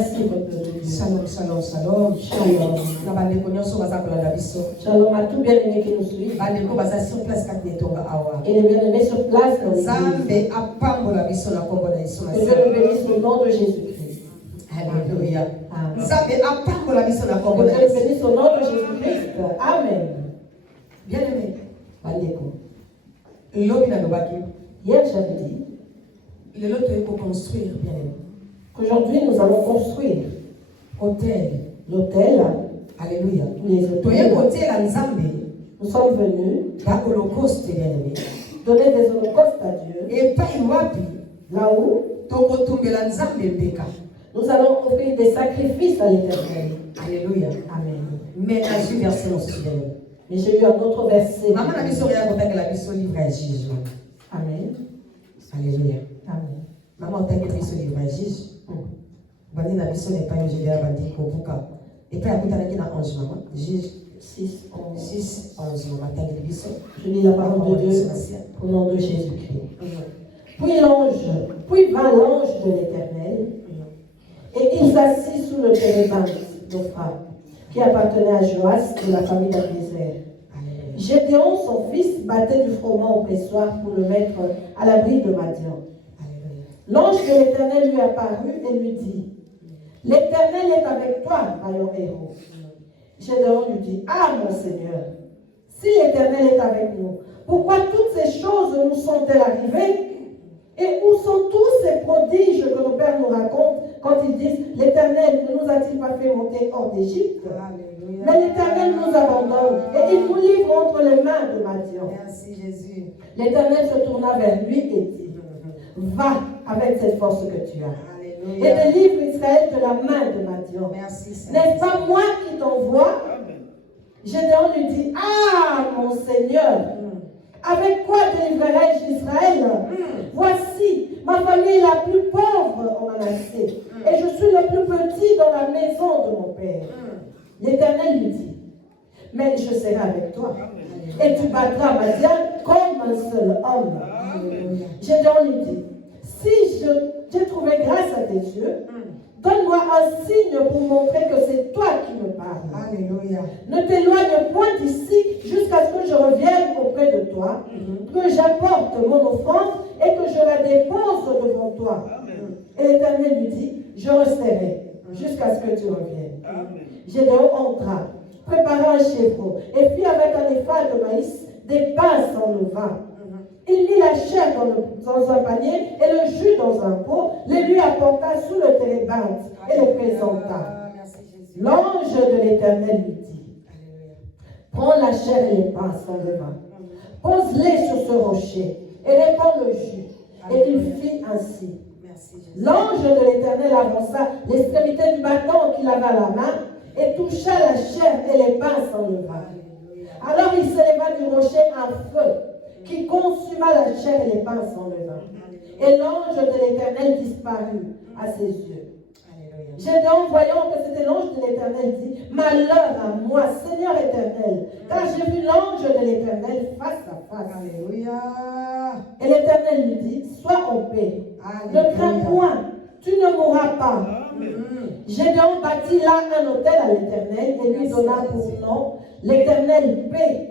Merci, peuple de Dieu. Shalom, shalom, shalom. Shalom. Shalom à tous bien-aimés qui nous suivent. Et les bien-aimés sur place dans l'église. Que Dieu nous bénisse au nom de Jésus-Christ. Alléluia. Amen. Que Dieu nous bénisse au nom de Jésus-Christ. Amen. Bien-aimé. Bandeko. Hier, j'avais dit construire, bien-aimé. Qu'aujourd'hui, nous allons construire l'autel. Alléluia. Les hôtels. Nous sommes venus donner des holocaustes à Dieu. Et pas là où nous allons offrir des sacrifices à l'Éternel. Alléluia. Amen. Mais j'ai eu un autre verset. Maman a mis sur rien que la mission livre à juge. Amen. Alléluia. Amen. Maman t'a mis sur livre à juge. Bandi na mission n'est pas une général bandi kobuka. Et puis à côté de la 11 maman. Juge 6, 11 maman t'a mis mission. Je lis la parole de Dieu au nom de Jésus-Christ. Puis vint l'ange de l'Éternel et il s'assit sous le térébinthe d'Ophra qui appartenait à Joas de la famille d'Abiezer. Gédéon, son fils, battait du froment au pressoir pour le mettre à l'abri de Madian. L'ange de l'Éternel lui apparut et lui dit: l'Éternel est avec toi, vaillant héros. Gédéon lui dit: ah, mon Seigneur, si l'Éternel est avec nous, pourquoi toutes ces choses nous sont-elles arrivées? Et où sont tous ces prodiges que nos pères nous racontent quand ils disent: l'Éternel ne nous a-t-il pas fait monter hors d'Égypte? Mais l'Éternel nous abandonne et il nous livre entre les mains de Madian. Merci Jésus. L'Éternel se tourna vers lui et dit: va avec cette force que tu as. Alléluia. Et délivre Israël de la main de Madian. N'est-ce pas moi qui t'envoie? Gédéon lui dit: ah, mon Seigneur, avec quoi délivrerai-je Israël? Voici, ma famille est la plus pauvre en Manassé, et je suis le plus petit dans la maison de mon père. L'Éternel lui dit: mais je serai avec toi, et tu battras Madian comme un seul homme. Gédéon lui dit: si j'ai trouvé grâce à tes yeux, donne-moi un signe pour montrer que c'est toi qui me parles. Alléluia. Ne t'éloigne point d'ici jusqu'à ce que je revienne auprès de toi, que j'apporte mon offrande et que je la dépose devant toi. Et l'Éternel lui dit: je resterai jusqu'à ce que tu reviennes. Gédéon entra, prépara un chevreau et fit avec un épha de maïs des pains sans levain. Il mit la chair dans un panier et le jus dans un pot, les lui apporta sous le térébinthe et le présenta. L'ange de l'Éternel lui dit: prends la chair et les pains sans levain, pose-les sur ce rocher et répands le jus. Et il fit ainsi. L'ange de l'Éternel avança l'extrémité du bâton qu'il avait à la main et toucha la chair et les pains sans levain. Alors il s'éleva du rocher un feu qui consuma la chair et les pains sans levain. Et l'ange de l'Éternel disparut à ses yeux. Gédéon, voyant que c'était l'ange de l'Éternel, dit: malheur à moi, Seigneur éternel, car j'ai vu l'ange de l'Éternel face à face. Alléluia. Et l'Éternel lui dit: sois en paix, ne crains point, tu ne mourras pas. Gédéon bâtit là un autel à l'Éternel et lui donna pour nom l'Éternel paix.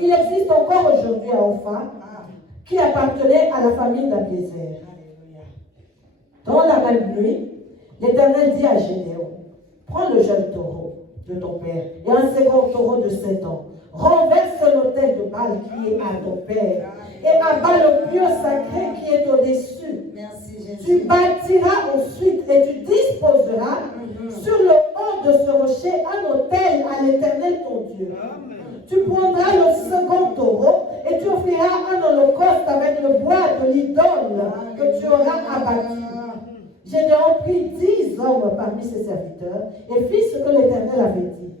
Il existe encore aujourd'hui à Opha, qui appartenait à la famille d'Abiezer. Dans la même nuit, l'Éternel dit à Gédéon: prends le jeune taureau de ton père et un second taureau de 7 ans, renverse l'autel de Baal qui est à ton père et abat le pieu sacré qui est au-dessus. Tu bâtiras ensuite et tu disposeras sur le haut de ce rocher un autel à l'Éternel ton Dieu. Tu prendras le second taureau et tu offriras un holocauste avec le bois de l'idole que tu auras abattu. Gédéon prit 10 hommes parmi ses serviteurs et fit ce que l'Éternel avait dit.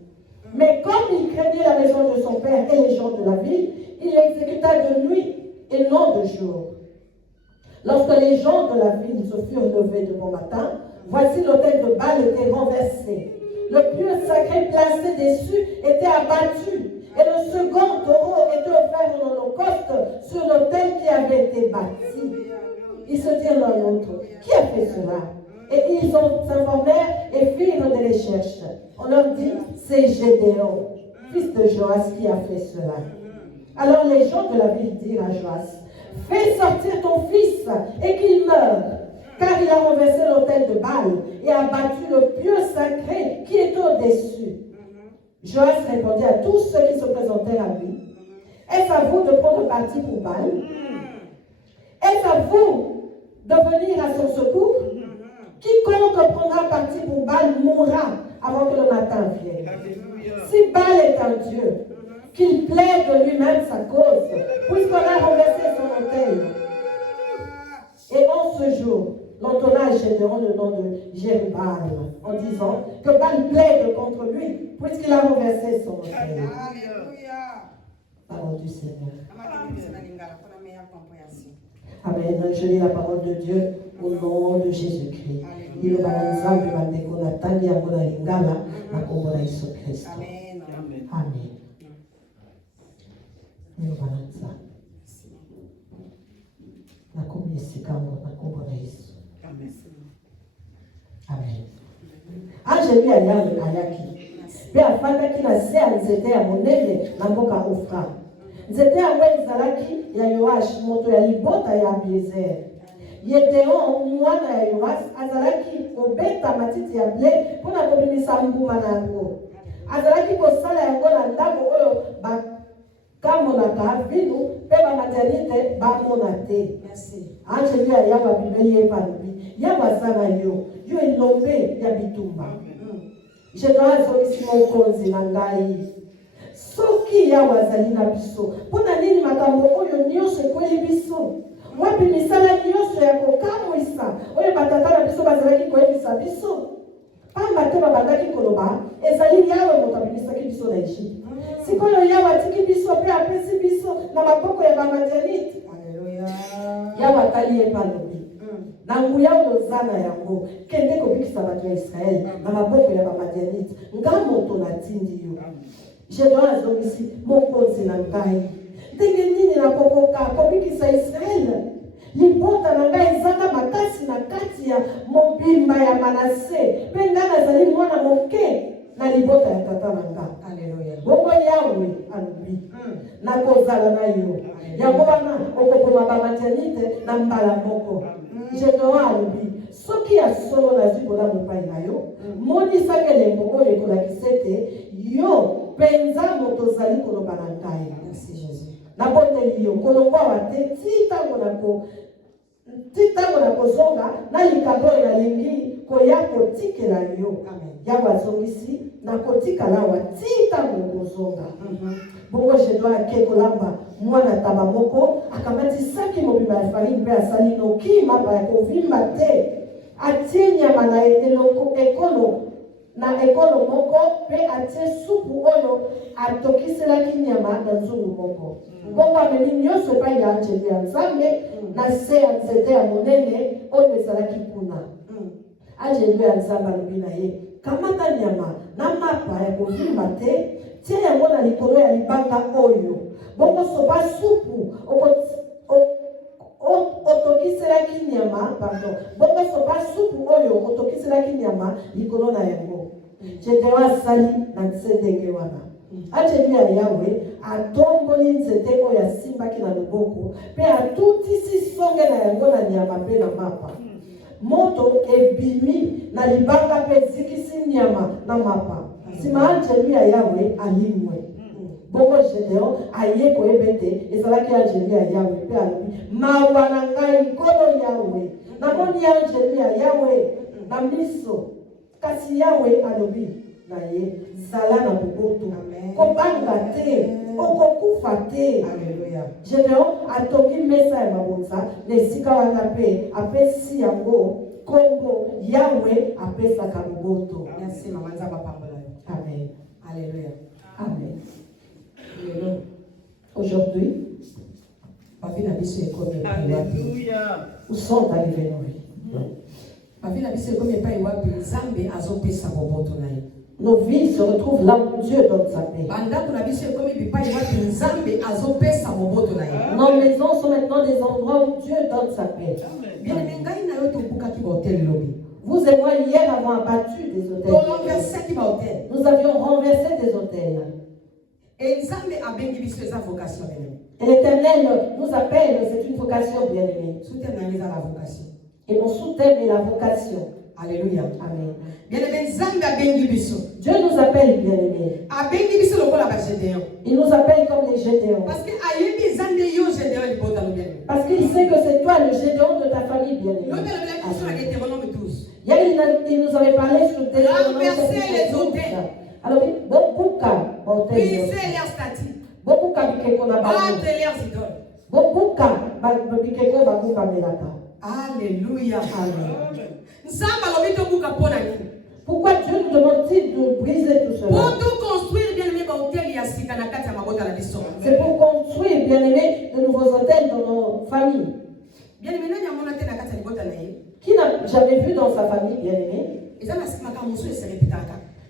Mais comme il craignait la maison de son père et les gens de la ville, il l'exécuta de nuit et non de jour. Lorsque les gens de la ville se furent levés de bon matin, voici l'autel de Baal était renversé. Le pieu sacré placé dessus était abattu. Et le second taureau était offert en holocauste sur l'autel qui avait été bâti. Ils se dirent l'un l'autre: qui a fait cela? Et ils s'informèrent et firent des recherches. On leur dit, c'est Gédéon, fils de Joas, qui a fait cela. Alors les gens de la ville dirent à Joas, fais sortir ton fils et qu'il meure, car il a renversé l'autel de Baal et a battu le pieu sacré qui est au-dessus. Joas répondit à tous ceux qui se présentèrent à lui, est-ce à vous de prendre parti pour Baal? Est-ce à vous de venir à son secours? Quiconque prendra parti pour Baal mourra avant que le matin vienne. Si Baal est un Dieu, qu'il plaide de lui-même sa cause, puisqu'on a renversé son autel. Et en ce jour, l'entonna à Gédéon le nom de Jérubbaal, en disant que Baal plaide contre lui, puisqu'il a renversé son autel. Parole du Seigneur. Amen. Je lis la parole de Dieu au nom de Jésus-Christ. Il va ensemble bandeko na tangi ya ngona lingala na kombo na Yesu Kristo. Amen. Il va ensemble. Na kombo esikango na kombo na Yesu. Amen. Angeli ayawe ayaki. Pe afandaki na se ya nzete ya monene na mboka Ofra. Nzete yango ezalaki ya Yoash, moto ya libota ya Abiezer. Yedeon, mwana ya Yoas, azalaki kobeta matiti ya ble mpona kobimisa mbuma na yango. Azalaki kosala yango na ndako oyo bakamonaka vino mpe bamadianite bamona te. Angeli ya Yawe abimeli ye palobi, Yawe aza na yo, yo elombe ya bitumba. Jedon azongisi mokonzi na ngai. Soki Yawe azali na biso, mpona nini makambo oyo nyonso ekweli biso? Wapi misala nyonso ya kokamwisa oyo batata na biso bazalaki koyebisa biso? Pamba te babandaki koloba, ezali Yawe moto abimisaki biso na Egypte. Sikoyo Yawe atiki biso mpe apesi biso na maboko ya bamadianite. Yawe atali ye palobi, na nguya oyo oza na yango, kende kobikisa bato ya Israele na maboko ya bamadianite. Nga moto natindi yo. Jedon azongisi, mokonzi na ngai, ndenge nini nakokoka kobikisa Israele? Libota na ngai ezanga makasi na kati ya mobimba ya Manase, mpe ngai nazali mwana moke na libota ya tata na nga. Bongo Yawe alobi, nakozala na yo. Yango wana okoboma bamadianite na mbala moko. Jedon alobi, soki ya solo nazwi bolamu epai na yo, monisaka elembo oyo ekolakisa ete yo penza moto ozali koloba na ngai. Nabondeli yo kolongwa te titango na kozonga na likambo oyo nalingi koya kotikela yo. Yawe azongisi, nakotikala awa titango kozonga. Bongo Jedon ake kolamba mwana taba moko, akamatisaki mobimba ya farine mpe asali noki mapa ya kovimba te. Atie nyama na ekolo moko mpe atie supu oyo atokiselaki nyama na nzungu moko. Bongo amemi nyonso epai ya Angeli ya Nzambe na se ya nzete ya monene oyo ezalaki kuna. Angeli ya Nzambe alobi na ye, kamata nyama na mapa ya kovimba te, tie yango na likolo ya libanga oyo. Bongo sopa supu otokiselaki nyama, bongo sopa supu oyo otokiselaki nyama likolo na yango. Jedon asali na ndenge wana. Angeli ya Yawe atomboli nzete oyo asimbaki na loboko mpe atutisi songe na yango na nyama mpe na mapa. Moto ebimi na libanga mpe zikisi nyama na mapa. Sima Angeli ya Yawe alimwe. Bongo Jedon aye koyeba ete ezalaki Angeli ya Yawe mpe alobi, mawa na ngai nkolo Yawe, namoni Angeli ya Yawe na miso. Kasi Yawe alobi na ye, zala na boboto, kobanga te, okokufa te. Jedon atongi mesa ya mabonza na esika wana mpe apesi yango kombo Yawe apesaka boboto. Amen. Alléluia. Amen. Aujourd'hui, où sont arrivés nos vies? Nos vies se retrouvent là où Dieu donne sa paix. Nos maisons sont maintenant des endroits où Dieu donne sa paix. Vous et moi, hier, avons abattu des hôtels. Nous avions renversé des hôtels. Et l'Éternel nous appelle, c'est une vocation bien-aimée. Et mon sous-thème est la vocation. Alléluia. Amen. Dieu nous appelle bien-aimés. Il nous appelle comme les Gédéons. Parce qu'il sait que c'est toi le Gédéon de ta famille bien-aimée. Hier, il nous avait parlé sur les hôtels. Alors, beaucoup de briser leurs statues. Beaucoup Alléluia. Pourquoi Dieu nous demande-t-il de briser tout cela? C'est pour construire, bien-aimé, de nouveaux hôtels dans nos familles. Qui n'a jamais vu dans sa famille, bien-aimé,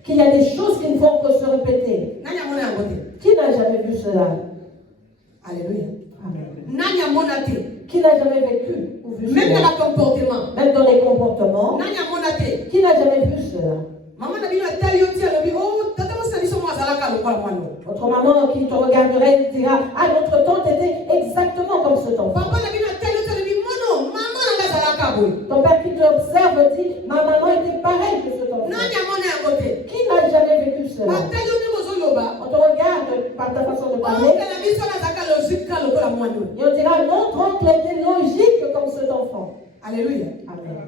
qu'il y a des choses qui ne font que se répéter? Qui n'a jamais vu cela? Alléluia. Amen. Qui n'a jamais vécu ou vu même cela? dans le comportement. Même dans les comportements. Qui n'a jamais vu cela? Votre maman qui te regarderait dira: ah, notre tante était exactement comme ce enfant. Ton père qui t'observe dit: ma maman était pareille que ce enfant. Qui n'a jamais vécu cela? On te regarde par ta façon de parler. Et on dira: notre oncle était logique comme cet enfant. Alléluia. Amen.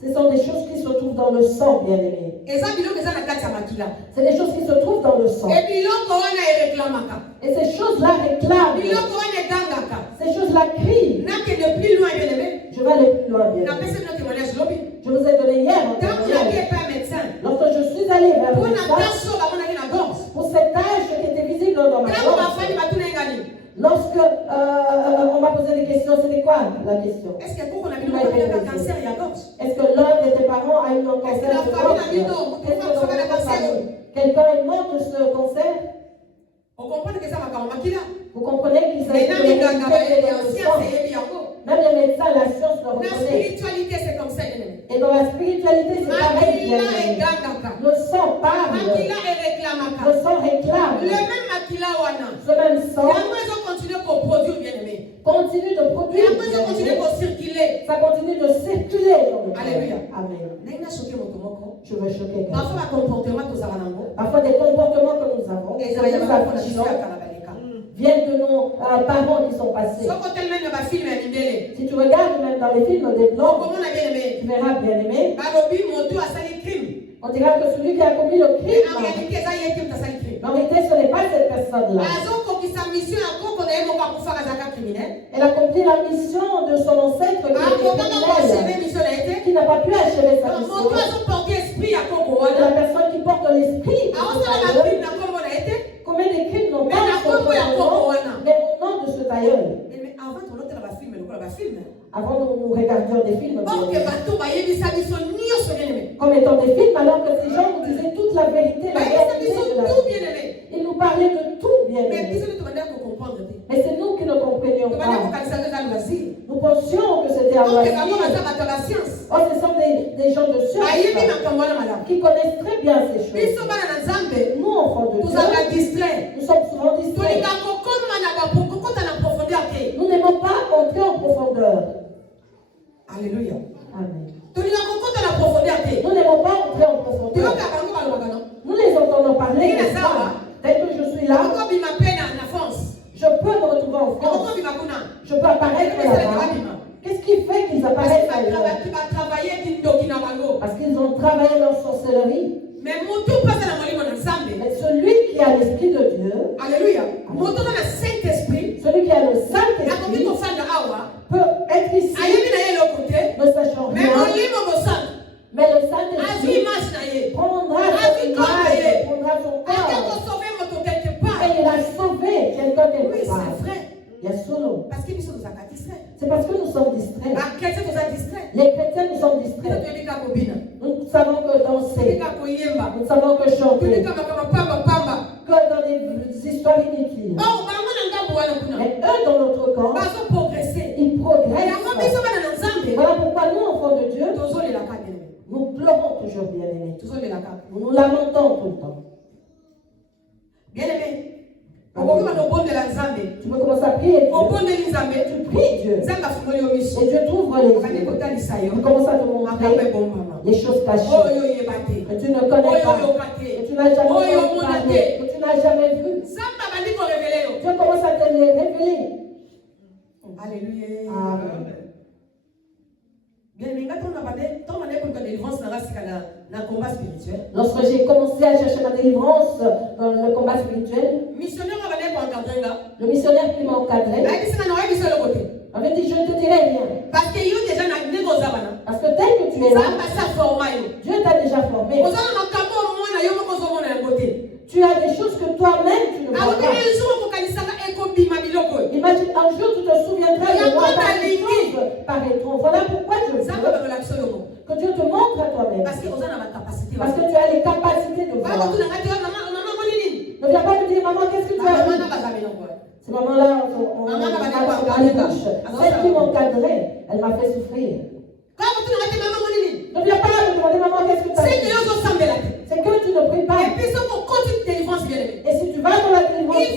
Ce sont des choses qui se trouvent dans le sang, bien-aimé. C'est des choses qui se trouvent dans le sang. Et ces choses-là réclament. Ces choses-là crient. Je vais aller plus loin, bien-aimé. Je vous ai donné hier en témoignage. Lorsque je suis allé vers le médecin, pour cette tache qui était visible dans ma gorge, lorsque on m'a posé des questions, c'était quoi la question? Est-ce que l'un de tes parents a eu un cancer de gorge? Quelqu'un est mort de ce cancer? Vous comprenez qu'il s'agit de même les médecins, la science le reconnaît. Et dans la spiritualité, c'est pareil. Le sang parle. Le sang réclame. Ce même sang continue de produire. Ça continue de circuler dans le corps. Alléluia. Amen. Je veux choquer quelqu'un. Parfois des comportements que nous avons, viennent de nos parents qui sont passés. Si tu regardes même dans les films des blancs, tu verras, bien aimé, on dira que celui qui a commis le crime, en réalité ce n'est pas cette personne-là. Elle a accompli la mission de son ancêtre qui n'a pas pu achever sa mission. La personne qui porte l'esprit. Combien de crimes n'ont pas mais au nom de ce tailleul. Avant nous regardions des films. Comme étant des films, alors que ces gens nous disaient toute la vérité, la réalité de la vie. Ils nous parlaient de tout, bien aimé. Mais c'est nous qui ne comprenions pas. Nous pensions que c'était un loisir. Oh, ce sont des gens de science qui connaissent très bien ces choses. Nous, enfants de Dieu, nous sommes souvent distraits. Nous n'aimons pas entrer en profondeur. Alléluia. Amen. Nous n'aimons pas entrer en profondeur. Nous les entendons parler. Dès que je suis là, je peux me retrouver en France. Je peux apparaître là-bas. Qu'est-ce qui fait qu'ils apparaissent là-bas? Parce qu'ils ont travaillé leur sorcellerie. Mais celui qui a l'esprit de Dieu, alléluia, celui qui a le Saint-Esprit peut être ici, ne sachant rien. Mais le Saint-Esprit prendra son image, prendra son corps, et il a sauvé quelqu'un quelque part. Il y a solo. C'est parce que nous sommes distraits. Les chrétiens, nous sommes distraits. Nous savons que danser, nous savons que chanter, que dans des histoires inutiles. Mais eux, dans notre camp, ils progressent. Voilà pourquoi nous, enfants de Dieu, lamentons toujours, bien-aimés. Nous lamentons tout le temps. Bien-aimé. Tu peux commencer à prier. Tu pries Dieu. Et Dieu t'ouvre les yeux. Tu commences à te montrer les choses cachées que tu ne connais pas, que tu n'as jamais entendu parler, que tu n'as jamais vu. Dieu commence à te les révéler. Alléluia. Amen. Lorsque j'ai commencé à chercher ma délivrance dans le combat spirituel, le missionnaire qui m'a encadré avait dit: je ne te dirai rien. Parce que tel que tu es là, Dieu t'a déjà formé. Tu as des choses que toi-même tu ne vois pas. Imagine, un jour tu te souviendras de moi par des choses paraîtront. Voilà pourquoi je veux que Dieu te montre à toi-même. Parce que tu as les capacités de voir. Ne viens pas me dire: maman, qu'est-ce que tu as vu? Ces mamans-là, on a les bouches. Celle qui m'encadrait, elle m'a fait souffrir. Ne viens pas me demander: maman, qu'est-ce que tu as vu? C'est que tu ne pries pas. Et si tu vas dans la délivrance,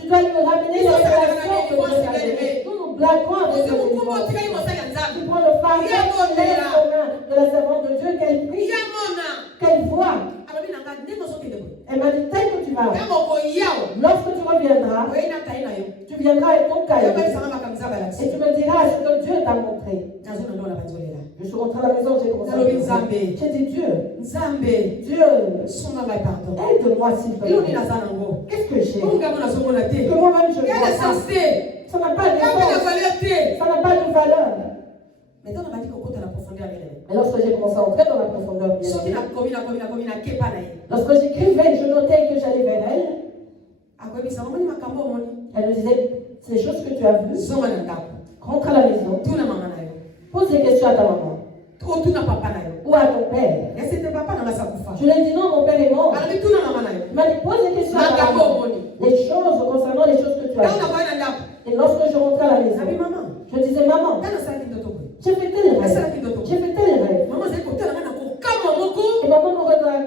tu dois lui ramener les révélations que Dieu t'a données. Nous nous blaguons avec le délivrance. Tu prends le fardeau de la servante de Dieu, qu'elle prie, qu'elle voit. Elle m'a dit: tel que tu vas, lorsque tu reviendras, tu viendras avec ton cahier et tu me diras ce que Dieu t'a montré. Je suis rentrée à la maison, j'ai commencé à prier. J'ai dit: Dieu, aide-moi s'il te plaît. Qu'est-ce que j'ai? Que moi-même je vois ça. Ça n'a pas de sens. Ça n'a pas de valeur. Et lorsque j'ai commencé à entrer dans la profondeur, lorsque j'écrivais, je notais que j'allais vers elle. Elle me disait: ces choses que tu as vues, rentre à la maison, pose des questions à ta maman ou à ton père. Je lui ai dit: non, mon père est mort. Il m'a dit: pose des questions à ta maman, les choses concernant les choses que tu as vues. Et lorsque je rentrais à la maison, je disais: maman, j'ai fait tel rêve. J'ai fait tel rêve. Et maman me regardait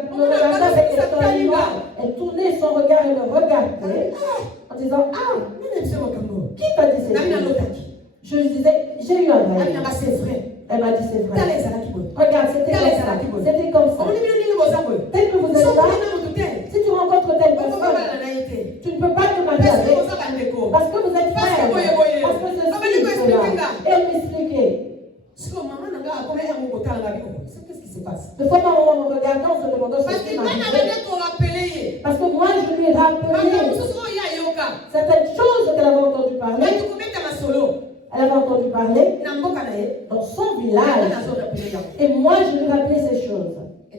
avec les yeux noirs. Elle tournait son regard et me regardait en disant: ah, qui t'a dit ces choses? Je lui disais: j'ai eu un rêve. Elle m'a dit: c'est vrai. Regarde, c'était comme ça. C'était comme ça. Tel que vous êtes là, si tu rencontres telle personne, tu ne peux pas te marier avec. Parce que vous êtes frères. Parce que ceci, cela. Et elle m'expliquait. Qu'est-ce qui se passe? De fois, ma maman me regardait, on se demandait ce qui m'arrivait. Parce que moi, je lui ai rappelé certaines choses qu'elle avait entendu parler. Elle avait entendu parler dans son village. Et moi, je lui rappelais ces choses. Et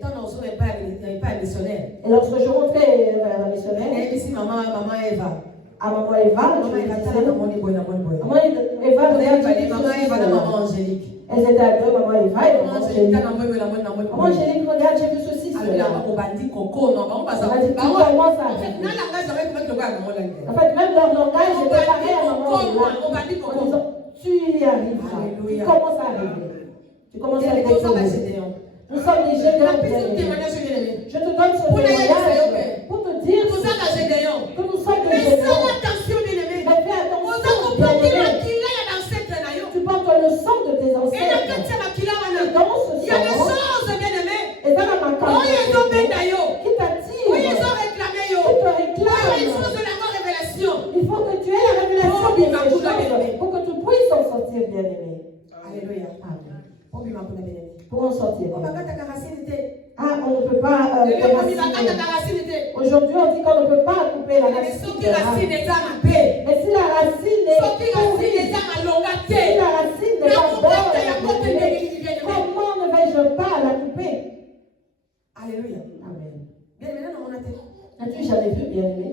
lorsque je rentrais vers la missionnaire, à maman Eva, maman Eva, elles étaient à deux, maman Eva et maman Angélique. Maman Angélique, regarde, j'ai vu ceci, cela. Elle m'a dit: comment ça arrive? En fait, même leur langage était pareil à maman Eva. En disant: tu y arrives. Tu commences à arriver. Tu commences à découvrir. Nous sommes des Gédéons. Je te donne ce témoignage pour te dire que nous sommes des Gédéons. Mais fais attention, bien-aimé. Tu portes le sang de tes ancêtres. Et dans ce sang, et dans la macabre, qui t'attire, qui te réclame. Il faut que tu aies la révélation de ces choses pour que tu puisses en sortir, bien-aimé. Alléluia. Amen. Pour en sortir. Ah, on ne peut pas aujourd'hui, on dit qu'on ne peut pas couper la racine. Mais si la racine est pourrie, si la racine n'est pas bonne, comment ne vais-je pas la couper? Alléluia. Amen. As-tu jamais vu, bien-aimé?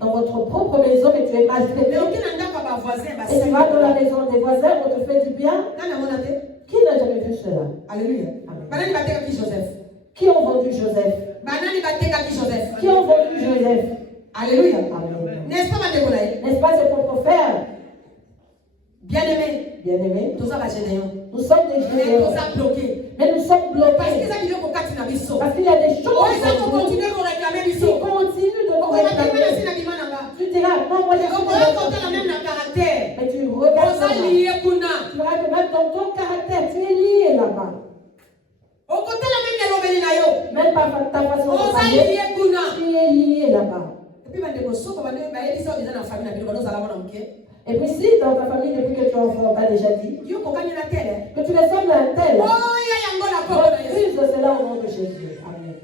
Dans votre propre maison, mais tu es maltraité. Et tu vas dans la maison des voisins, on te fait du bien. Qui n'a jamais vu cela? Alléluia. Amen. Qui ont vendu Joseph? Qui ont vendu Joseph? Alléluia. Amen. N'est-ce pas, ses propres frères? Bien-aimé. bien-aimés, Tout ça va gêner. nous sommes des Mais géants. tout ça bloqué. Mais nous sommes Parce que bloqués. ça veut dire qu'on continue à vivre. Parce qu'il y a des choses Oh, ils en ont nous continué à réclamer qui vivre. continuent de nous On va dire réclamer. que Tu diras, non, moi, je on va raconter la même caractère. Mais tu On regardes va là-bas. lier Kuna. Tu verras que même dans ton caractère, tu es lié là-bas. Au côté la même yalobeli na yo. Même par ta façon On de va parler, lier Kuna. tu es lié là-bas. Et puis, bande koso ko bande ba yebisa déjà dans la famille na bino bano zala mona muke. Et puis si dans ta famille, depuis que tu es enfant, on t'a déjà dit Yo ko kanya na tele. que tu ressembles à un tel, Oh, ya yango na ko na Yesu. refuse cela au nom de Jésus. Amen.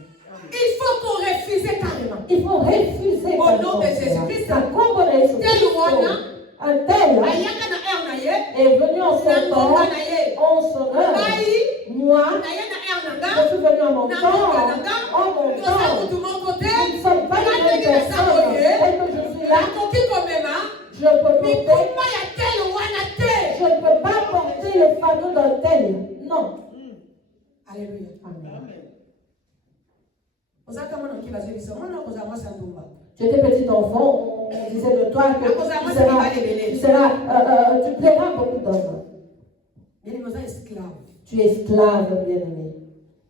Il faut qu'on refuse carrément. Il faut refuser Au nom de Jésus-Christ. Ça combat Jésus Tel wana. un tel Ayaka na er na ye. est venu en son Na temps, ngomba na ye. en son heure. Ai. Moi, Na ye na er na nga. je suis venu en mon Na temps, ngomba na nga. en mon Toza temps. kutu mon côté. Nous ne sommes pas les mêmes personnes. Dès que je suis là, Nakoki komema. je peux porter, Mikuma ya tel wana te. je ne peux pas porter le fardeau d'un tel. Non. Alléluia. Amen. Ozaka mwana kibazo biso. Mwana koza mwasa ndumba. Tu étais petit enfant, on disait de toi que tu plairas beaucoup d'hommes. Bien oza esclave. Tu es esclave, bien-aimé.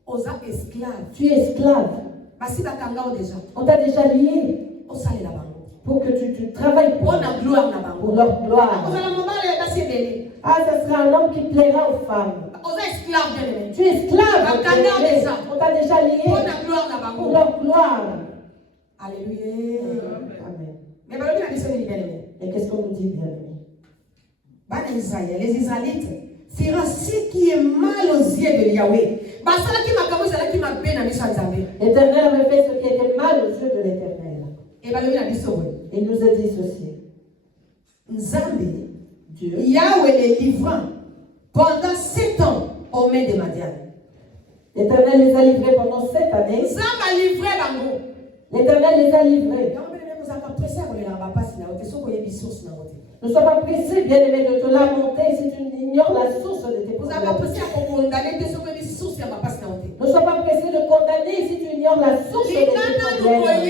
Oza esclave. Tu es esclave. Basi bakanga o déjà. On t'a déjà lié Osalela bango. pour que tu travailles pour, On a gloire na bango. pour leur gloire. Ozala mobala ya basi ebele. Ah, ce sera un homme qui plaira aux femmes. Oza esclave bien aimé. Tu es esclave. Bakanga bien-aimé. déjà. On t'a déjà lié On a gloire na pour bango. leur gloire. Alléluia. Amen. Mais balobi na biso bien aimé. Et qu'est-ce qu'on nous dit, bien-aimé? Bana Israël, les Israélites fera ce qui est mal aux yeux de Yahweh. Basalaki makambo ezalaki mabe na biso ya Nzambe. L'Éternel avait fait ce qui était mal aux yeux de l'Éternel. Et balobi na biso boye. Il nous a dit ceci. Nzambe, Dieu, Yahweh les livrant pendant 7 ans aux mains de Madian. l'Éternel les a livrés pendant 7 années. Nzambe a livré bango. L'Éternel les a livrés. Ne sois pas pressé, bien-aimé, de te lamenter si tu ignores la source de tes problèmes. Ne sois pas pressé de condamner si tu ignores la source de tes problèmes.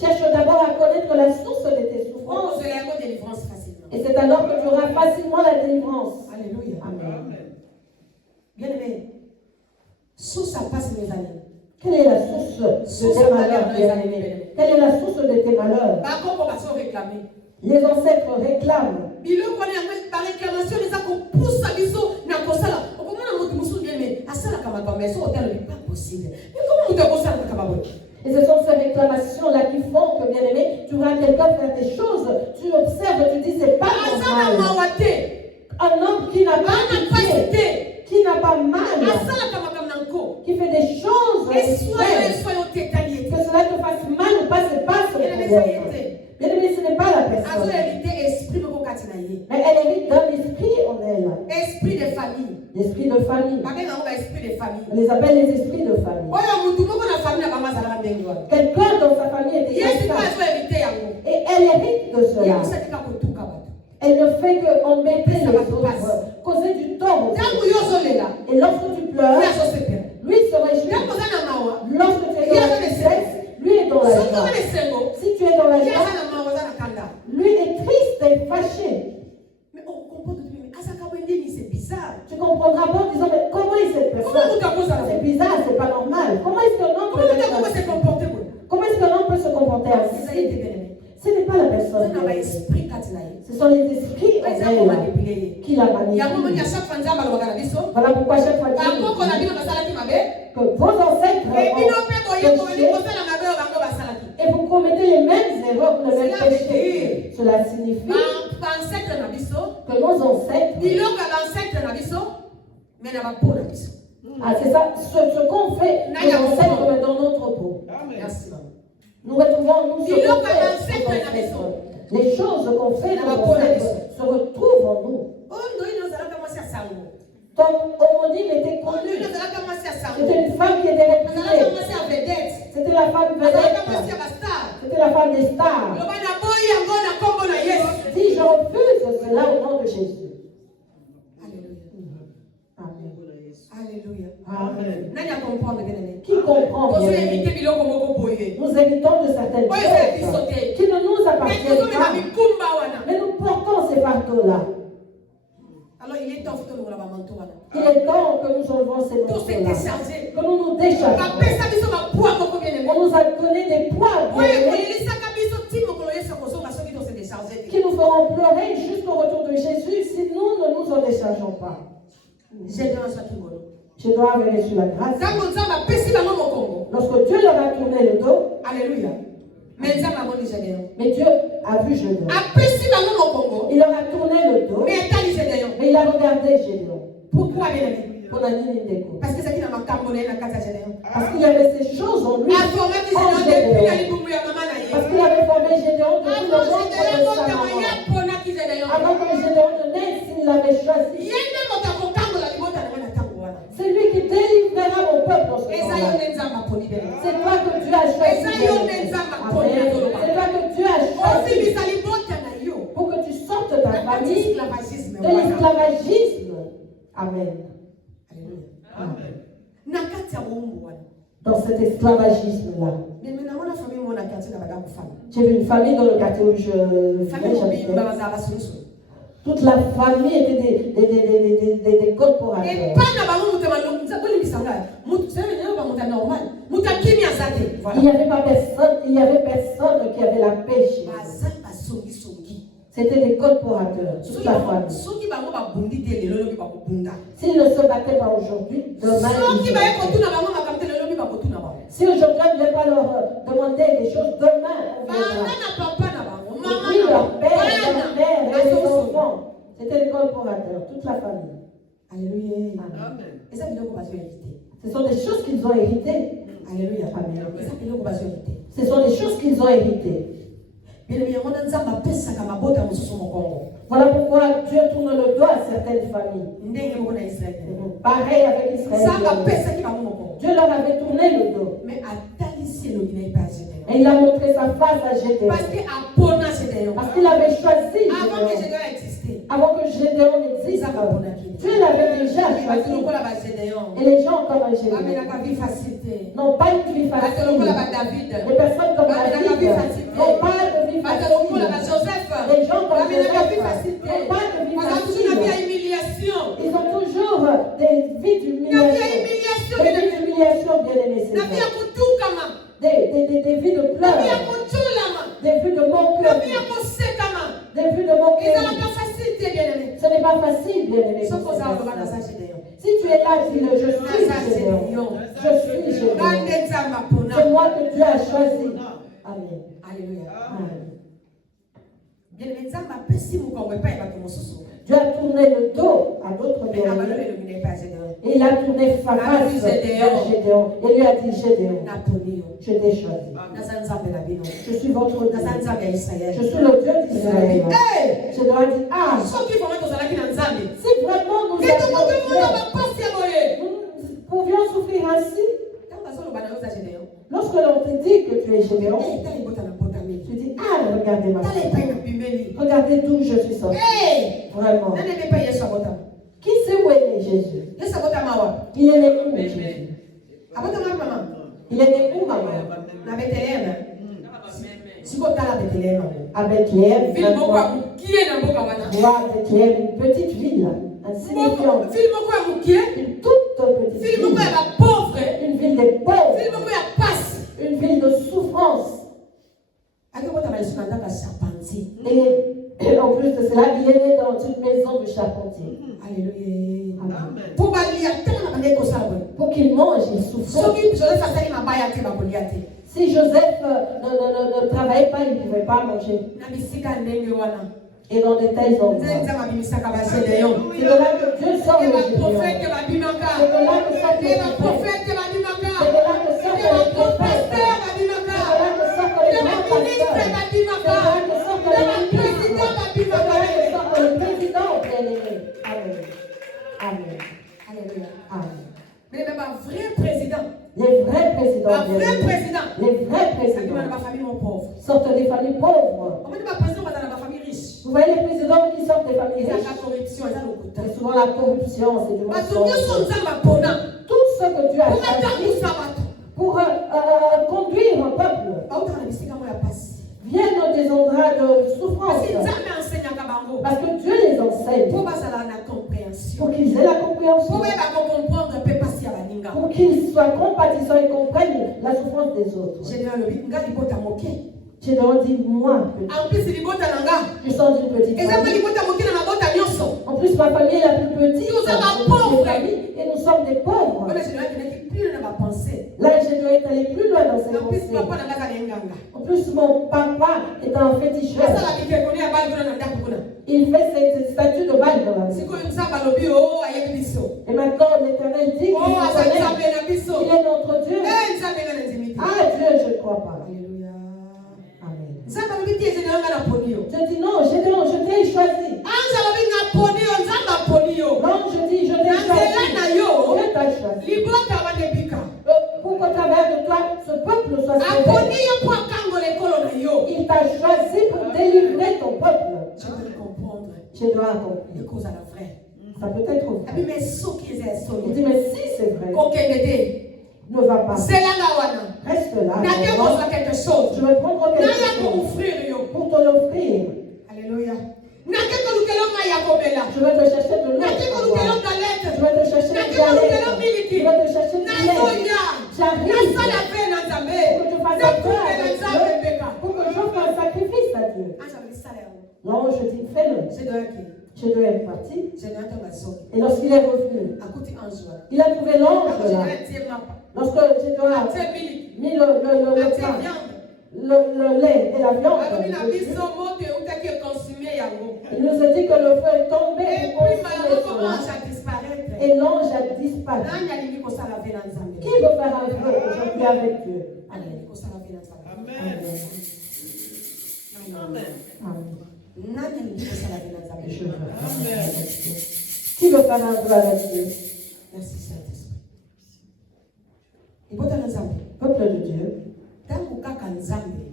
Cherche d'abord à connaître la source de tes souffrances. Et c'est alors que tu auras facilement la délivrance. Alléluia. Amen. Bien-aimé, source à passe mes années. Quelle est la source de tes malheurs, bien-aimé? Quelle est la source de tes malheurs? Les ancêtres réclament. Et ce sont ces réclamations-là qui font que, bien-aimé, tu vois quelqu'un faire des choses, tu observes, tu dis c'est pas normal. Un homme qui n'a pas pitié, qui n'a pas mal, qui fait des choses, que cela te fasse mal ou pas, c'est pas son problème. Bien-aimé, ce n'est pas la personne. Mais elle hérite d'un esprit en elle. Esprit de famille. L'esprit de famille. Esprit de famille. On les appelle les esprits de famille. Quelqu'un dans sa famille était comme ça. Et elle hérite de cela. Elle ne fait qu'embêter les autres, causer du tort. Et lorsque tu pleures, lui se réjouit. Lorsque tu es dans la tristesse, lui est dans la joie. Si tu es dans la joie, lui est triste et fâché. Mais on comprend de lui, mais c'est bizarre. Tu comprendras pas en disant, mais comment est cette personne? C'est bizarre, c'est pas normal. Comment est-ce qu'un homme peut se comporter? Comment est-ce qu'un homme peut se comporter ainsi? Ce n'est pas la personne. Ce sont les esprits en elle qui la manipulent. Voilà pourquoi chaque fois que vos ancêtres ont péché et vous commettez les mêmes erreurs, le même péché, cela signifie que nos ancêtres, ah, c'est ça, ce qu'on fait, nos ancêtres dans notre peau. Merci. Nous retrouvons nous ce qu'on fait, nos ancêtres. Les choses qu'on fait, nos ancêtres se retrouvent en nous. Ton homonyme était connu. C'était une femme qui était réputée. C'était la femme vedette. C'était la femme des stars. Si je refuse cela au nom de Jésus. Alléluia. Amen. Amen. Qui comprend bien? Nous héritons de certaines choses qui ne nous appartiennent pas. Mais nous portons ces fardeaux-là. Il est temps que nous enlevons ces Tout s'est morceaux-là. déchargé. Que nous nous déchargeons. On nous a donné des poids qui nous feront pleurer jusqu'au retour de Jésus si nous ne nous en déchargeons pas. Je dois venir sur la grâce. Lorsque Dieu leur a tourné le dos, Alléluia. mais Dieu a vu Gédéon. Il leur a tourné le dos, mais il a regardé Gédéon. Pourquoi Pour la ligne d'écho. parce que c'est qui n'a pas Parce qu'il y avait ces choses en lui. En Gédéon. Parce qu'il avait formé Gédéon depuis le ventre de sa maman. Avant que Gédéon ne naisse, il l'avait choisi. C'est lui qui délivrera mon peuple dans ce moment. C'est toi que Dieu a choisi. Amen. C'est toi que Dieu a choisi pour que tu sortes de ta famille de l'esclavagisme. Amen. Dans cet esclavagisme-là. J'ai vu une famille dans le quartier où j'habitais. Toute la famille était des corporateurs. Il n'y avait personne qui avait la pêche. C'était des corporateurs, toute la famille. S'ils ne se battaient pas aujourd'hui, demain ils si aujourd'hui on ne vient pas leur demander des choses, demain on viendra. Oui, leur père, leur mère et les enfants. C'était les corporateurs, toute la famille. Alléluia. Amen. Ce sont des choses qu'ils ont héritées. Alléluia. Amen. Ce sont des choses qu'ils ont héritées. Voilà pourquoi Dieu tourne le dos à certaines familles. Pareil avec Israël. Dieu leur avait tourné le dos. Et il a montré sa face à Gédéon. Parce qu'il avait choisi avant que Gédéon n'existe. Dieu l'avait déjà choisi. Et les gens comme Gédéon n'ont pas une vie facile. Les personnes comme David n'ont pas de vie facile. Les gens comme Joseph n'ont pas de vie facile. Ils ont toujours des vies d'humiliation. Des vies d'humiliation, bien aimés. Des vies de pleurs. Des vies de moquerie. Des vies de moquerie. Ce n'est pas facile, bien aimé. Si tu es là, dis-le, je suis Gédéon. Je suis Gédéon. C'est moi que Dieu a choisi. Amen. Alléluia. Amen. Dieu a tourné le dos à d'autres bien-aimés. Et il a tourné sa face vers Gédéon. Et lui a dit, Gédéon, je t'ai choisi. Je suis votre Dieu. Je suis le Dieu d'Israël. Je dois dire, ah, si vraiment nous pouvions souffrir ainsi, lorsque l'on te dit que tu es Gédéon, tu dis, ah, regardez ma famille. Regardez d'où je suis sorti. Vraiment. Qui sait où est né Jésus? Il est né où Jésus? Il est né où, maman? À Bethléem. À Bethléem, une petite ville. Insignifiante. Une toute petite ville. Une ville des pauvres. Une ville de souffrance. Et en plus de cela, il est né dans une maison de charpentier. Alléluia. Amen. Pour qu'il mange, il souffrait. Si Joseph ne travaillait pas, il ne pouvait pas manger. Et dans de tels endroits. C'est de là que Dieu sort le Gédéon. C'est de là que sortent les prophètes. C'est de là que sortent les prophètes. C'est de là que sortent les grands pasteurs. C'est de là que sortent les présidents. C'est de là que sortent le président bien-aimé. Amen. Amen. Alléluia. Amen. Mais même un vrai président. Les vrais présidents. Un vrai président. Les vrais présidents. Sortent des familles pauvres. Vous voyez les présidents qui sortent des familles riches. C'est souvent la corruption, c'est du mensonge. Tout ce que Dieu a choisi pour conduire un peuple viennent des endroits de souffrance. bango. Parce que Dieu les enseigne Pour basala na compréhension. pour qu'ils aient la compréhension, Pour comprendre un peu passer à la ninga. pour qu'ils soient compatissants et comprennent la souffrance des autres. Général le nga libota moke. Gédéon dit, moi, En plus libota nanga. je sens une petite Et ça famille. libota moke na mabota nyonso. En plus, ma famille est la plus petite. Nous sommes de pauvres. mes familles, et nous sommes des pauvres. Voilà général qui n'est plus dans ma pensée. Là, je dois être allé plus loin dans ses En plus pensées. papa nanga ka nganga. En plus, mon papa est un féticheur. Ça la bike koni ya bali na ndako kuna. Il fait cette statue de balle dans la maison. Siko nzamba lobi o ayebi biso. Et maintenant, l'Éternel dit qu'il Oh asa nzambe connaît. na biso. Il est notre Dieu. Nzambe na nzimiti. Ah, Dieu, je ne crois pas. Alléluia. Amen. Nzambe lobi tie général nga na ponio. Je dis non, Gédéon, je t'ai choisi. Anja lobi na ponio nzamba ponio. Non, je dis, je t'ai choisi. Nzela na yo. Dieu t'a choisi. Libota wanebika. Pour qu'au travers de toi, ce peuple soit sauvé. Aponio po kango lekolo na yo. Il t'a choisi pour délivrer ton peuple. Je peux comprendre. Je dois comprendre. Les causes à la vraie. Ça peut être Et vrai. puis mais so qui est Il solo. dit, mais si c'est vrai, Kokendete. ne va pas. C'est là la wana. Reste là. Na te Vraiment. kosa quelque chose. Je vais prendre Na quelque ya ko chose offrir yo. pour te l'offrir. Alléluia. Na te ko lukelo ma ya kobela. Je vais te chercher de l'eau. Na te ko lukelo galette. Je vais te chercher Na de te ko lukelo galette. miliki. Je vais te chercher de Na lait. soya. Na J'arrive sala pe na nzambe. pour que tu fasses Na un peu kumbe na avec nzambe Dieu, mbeka. pour que j'offre un sacrifice à Dieu. Anja bi sala yo. Non, je dis, fais-le. C'est de qui. Je dois être parti. C'est de ton gaso. Et lorsqu'il est revenu, Akuti anjwa. il a trouvé l'ange Ako là. je tie mapa. Lorsque je dois Tie miliki. mis Na le tie pain, viande. le lait et la viande, Alobi na biso moto eutaki consommer yango. il nous a dit que le feu est tombé Et pour puis consumer malheureusement cela. ange a disparaître. Et l'ange a disparu. Nani alingi kosala ve na nzambe? Qui veut faire un vœu aujourd'hui avec Dieu? Nani alingi kosala ve na nzambe? Amen. Amen. Amen. Nani alingi kosala ve na nzambe? Je veux faire un vœu avec Dieu. Qui veut faire un vœu avec Dieu? Merci Saint-Esprit. Ibota na nzambe. Peuple de Dieu, Tango kaka nzambe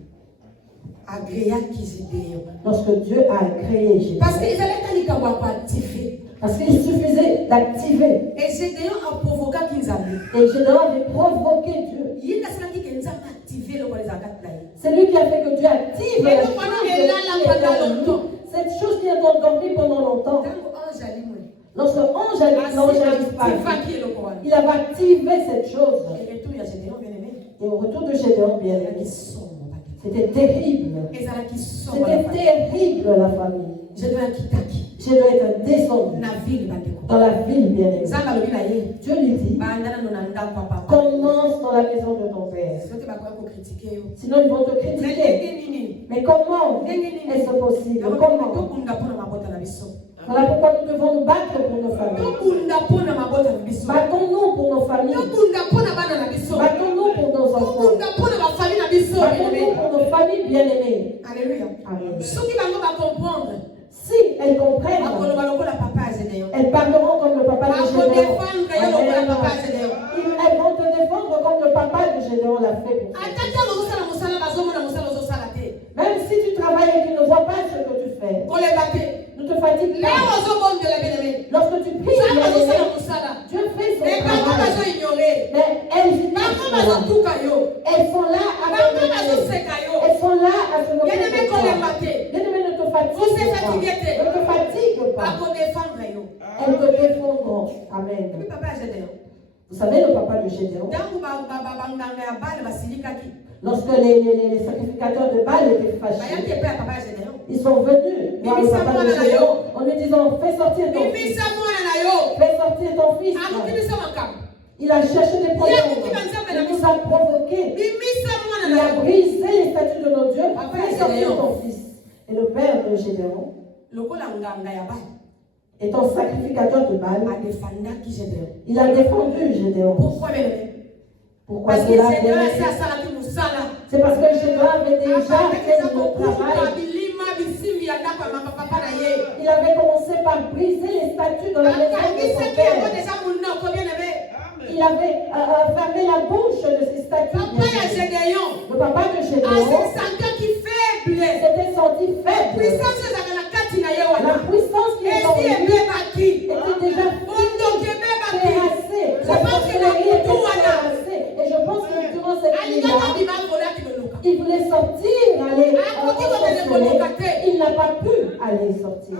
agréaki Gédéon. lorsque Dieu a créé Gédéon, Parce qu'ils allaient à likambo activer. parce qu'il suffisait d'activer, Et Gédéon a provoqué nzambe. et Gédéon avait provoqué Dieu. Yinda salaki ke nzambe activer le koleza katlaye. C'est lui qui a fait que Dieu active Mais la nous, chose pendant qui qu'elle est a là pendant longtemps. cette chose qui est endormie pendant longtemps. Tango ange alimwe. Lorsque l'ange a disparu, Activé le Coran. il avait activé cette chose. Et retour il y a Gédéon bien aimé. Et au retour de Gédéon, bien Il y a qui aimé, sont. c'était terrible. Et ça qui sont. C'était terrible la famille. Gédéon qui taki. Je dois être descendu Na ville bandeko. dans la ville bien aimée. Zamba lobi na ye. Dieu lui dit, Bandana no nanda papa. commence dans la maison de ton père. Sote ba ko critiquer yo. Sinon ils vont te critiquer. Nini. Mais comment est-ce possible? Comment Comment? tokunda pona mabota na biso. Voilà pourquoi nous devons nous battre pour nos familles. Tokunda pona mabota na biso. Battons-nous pour nos familles. Tokunda pona bana na biso. Battons-nous pour nos enfants. Tokunda pona ba famille na biso. Battons-nous pour nos familles bien-aimées. Alléluia. Amen. Soki bango ba comprendre. Si elles comprennent, Akoloba lokola papa Gédéon. elles parleront comme le papa de Ako Gédéon. défendre yo lokola papa Gédéon. Elles vont te défendre comme le papa de Gédéon l'a fait pour toi. Atata lozosala mosala bazomona mosala ozosala te. Même si tu travailles et qu'ils ne voient pas ce que tu fais, Koleba te. ne te fatigue Leo pas. ozobondela bien-aimé. Lorsque tu pries, Nzambe azosala bien-aimé, mosala. Dieu fait son Mais bango travail. bazo-ignore. Mais elles Bango ignorent. bazotuka yo. Elles sont là à Bango te bazoseka yo. Elles sont là à se moquer Bien-aimé de toi. koleba te. Bien-aimé, ne te On fatigue s'est pas. fatigué. Ne te fatigue pas. Akodefendre yo. Elles te défendront. Amen. Epi papa Gédéon. Vous savez, le papa de Gédéon, Ntango banganga ya bale basilikaki. lorsque les sacrificateurs de Baal étaient fâchés, Bayaki epai ya papa Gédéon. ils sont venus voir le papa de Gédéon en lui disant, fais sortir ton fils. Bimisa mwana na yo. Fais sortir ton fils. Akoki biso makambo. Il a cherché des problèmes. Il nous a provoqués. Bimisa mwana Il na a yo. brisé les statuts de nos dieux. Papa Fais de sortir Gédéon. ton fils. Et le père de Gédéon, Lokola nganga ya bale. étant sacrificateur de Baal, Adefandaki Gédéon. il a défendu Gédéon. Pourquoi bien-aimé? Pourquoi Parce que cela? Gédéon esi asalaki mosala. C'est parce que Gédéon avait déjà fait Abandakisa le kokufa travail. bilima bisimbi ya ndako ya papa na ye. Il avait commencé par briser les statuts dans la maison de son Akangisaki yango père. deja monoko bien-aimé. Il avait fermé la bouche de ses statuts. Papa ya Gédéon Le papa de Gédéon asesantaki faible. s'était senti faible. Puissance ezalaka na kati na ye La wana. puissance qui est en Esi lui ebebaki. était déjà Mondoki ebebaki. terrassée. Je La pense que sorcellerie la était couture, voilà. terrassée. Et je pense que durant cette Alingaka nuit-là, bima volaki loluka. il voulait sortir, aller Ah, au quand il va sorcellerie. aller au Il n'a pas pu aller. allait sortir.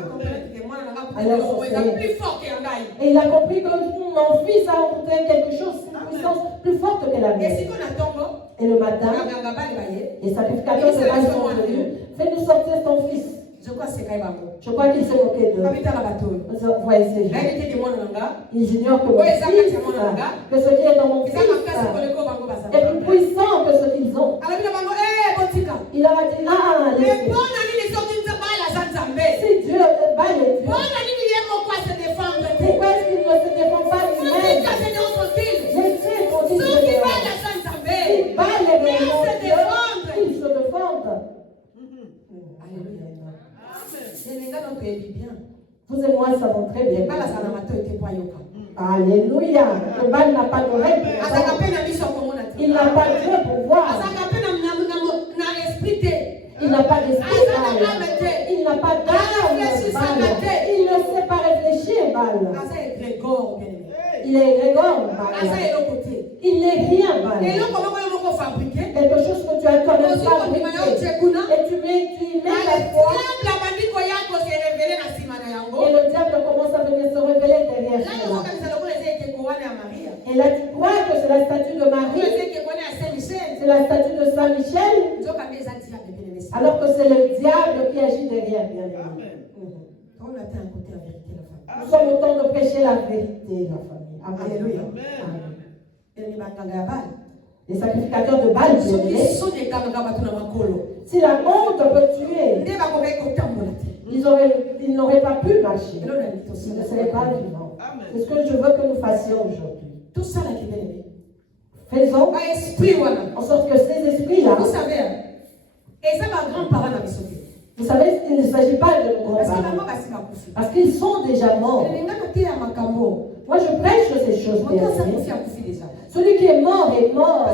Alors, c'est plus fort que Yangai. Et il a compris que mon fils a rencontré quelque chose, une puissance plus forte que la Et mienne. si on attend, Et le matin, les sacrificateurs de Baal sont venus. Fais-nous sortir ton fils. je crois que c'est Kaïbango. Je crois qu'il s'est moqué d'eux. Vous voyez ces gens. Ils ignorent que mon fils, que ce qui est dans mon fils est plus puissant que ce qu'ils ont. Il leur a dit, laissez. Si Dieu Baal est Dieu, pourquoi est-ce qu'il ne se défend pas lui-même? Laissez continuer de se défendre. Si Baal est réellement Dieu, ils se défendent. Vous et moi savons très bien. Alléluia. Le Baal n'a pas d'oreille. Il n'a pas Dieu pour voir. Il n'a pas d'esprit. Il n'a pas d'âme. Il ne sait pas réfléchir, Baal. Il est Grégor, Baal. Il n'est rien, Baal. Quelque chose que tu as toi-même fabriqué. Et tu y mets la foi. Et le diable commence à venir se révéler derrière cela. Et là, tu crois que c'est la statue de Marie, c'est la statue de Saint-Michel, alors que c'est le diable qui agit derrière, bien aimé. Nous sommes au temps de prêcher la vérité, la famille. Amen. Alléluia. Amen. Les sacrificateurs de Baal, bien aimé, si la honte peut tuer, ils n'auraient pas pu marcher. Ce ne serait pas vivant. C'est ce que je veux que nous fassions aujourd'hui. Tout ça là qui est Faisons en sorte que ces esprits-là, vous savez, et ça va grands-parents la sauté. Vous savez, il ne s'agit pas de nos grands-parents. Parce qu'ils sont déjà morts. Moi, je prêche ces choses. Celui qui est mort est mort.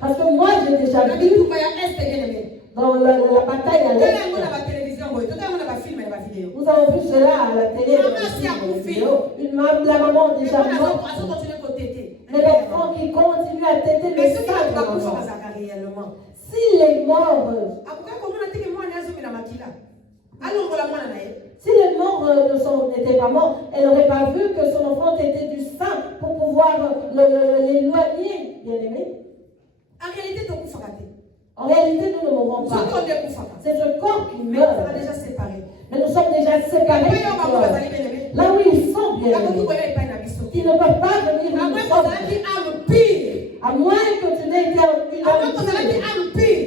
Parce que moi, j'ai déjà vu dans la bataille à l'Est. Nous avons vu cela à la télé. La maman déjà morte. Mais l'enfant qui continue à téter le sang de maman. S'il est mort, si les morts n'étaient pas morts, elle n'aurait pas vu que son enfant était du sang pour pouvoir l'éloigner, bien aimé. En réalité, nous ne mourrons pas. C'est ce corps qui meurt. Mais nous sommes déjà séparés. Là où ils sont, bien aimés, ils ne peuvent pas venir nous sauver. À moins que tu n'aies été une impure.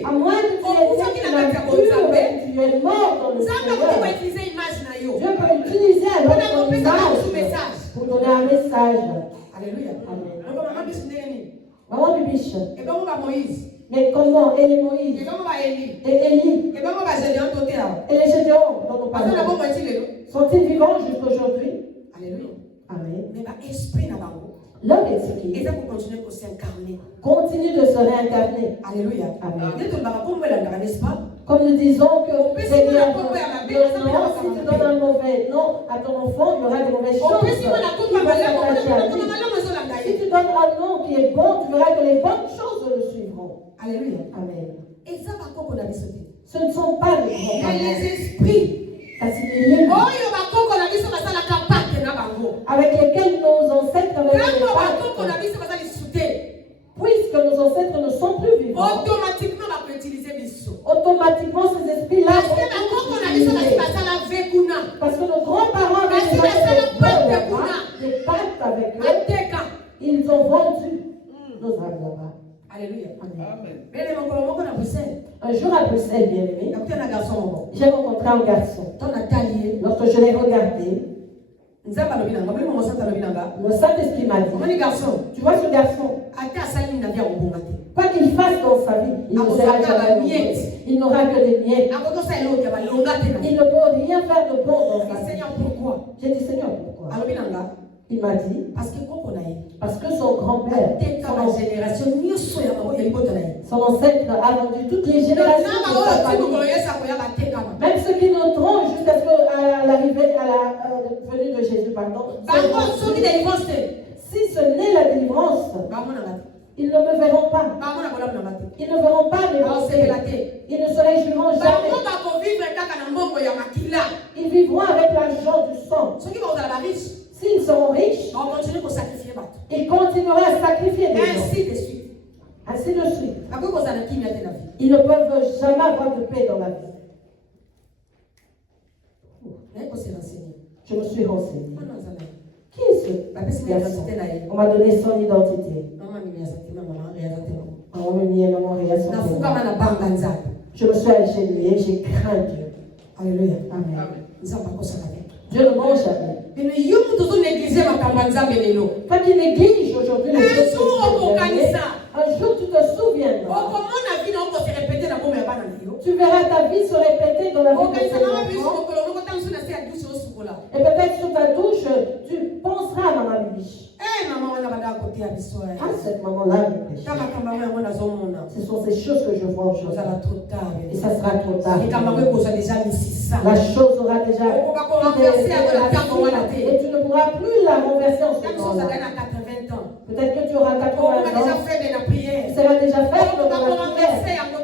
À moins que tu n'aies été une impure et que tu es mort dans le Seigneur. Dieu peut utiliser alors ton image pour donner un message. Alléluia. Amen. Maman Bibiche. Moïse. Mais comment? Et les Moïse. Et Élie. Et les Gédéons dont on parle. Sont-ils vivants jusqu'aujourd'hui? Alléluia. Amen. Leur esprit et ça pour continuer à s'incarner. Continue de se réincarner. Alléluia. Amen. N'est-ce pas? Comme nous disons que Seigneur, si tu donnes un mauvais nom à ton enfant, il y aura des mauvaises choses. Si tu donnes un nom qui est bon, tu verras que les bonnes choses le suivront. Alléluia. Amen. Et ça va qu'on a sauté. Ce ne sont pas les grands-parents. Les esprits. Avec lesquels nos ancêtres avaient puisque nos ancêtres ne sont plus vivants, automatiquement ces esprits-là vont être utilisés. Parce que nos grands-parents avaient des pactes avec eux, ils ont vendu nos âmes là-bas. Alléluia. Amen. Un jour à Bruxelles, bien aimé, j'ai rencontré un garçon. Lorsque je l'ai regardé, le Saint-Esprit m'a dit, tu vois ce garçon, quoi qu'il fasse dans sa vie, il ne sera jamais miettes. Il n'aura que des miettes. Il ne peut rien faire de bon dans sa vie. J'ai dit, Seigneur, pourquoi? Il m'a dit, parce que son grand-père, son ancêtre a vendu toutes les générations de sa famille. Même ceux qui noteront jusqu'à l'arrivée, à la venue de Jésus, pardon. Si ce n'est la délivrance, Ils ne me verront pas. Ils ne verront pas mes pensées. Ils ne se réjouiront jamais. Ils vivront avec l'argent du sang. S'ils seront riches, ils continueront à sacrifier des gens. Ainsi de suite. Ils ne peuvent jamais avoir de paix dans la vie. Je me suis renseignée. Qui est ce garçon? On m'a donné son identité. Je me suis agenouillée, j'ai craint Dieu. Alléluia. Amen. Dieu ne mange jamais. Quand tu négliges aujourd'hui les choses, un jour tu te souviendras. Tu verras ta vie se répéter dans la vie de tes enfants. Et peut-être sur ta douche, tu penseras à Maman Bibiche. Ah, cette maman-là, ce sont ces choses que je vois aujourd'hui. Et ça sera trop tard. La chose aura déjà et tu ne pourras plus la renverser en ce moment-là. Peut-être que tu auras 80 ans. Tu seras déjà fait de la prière.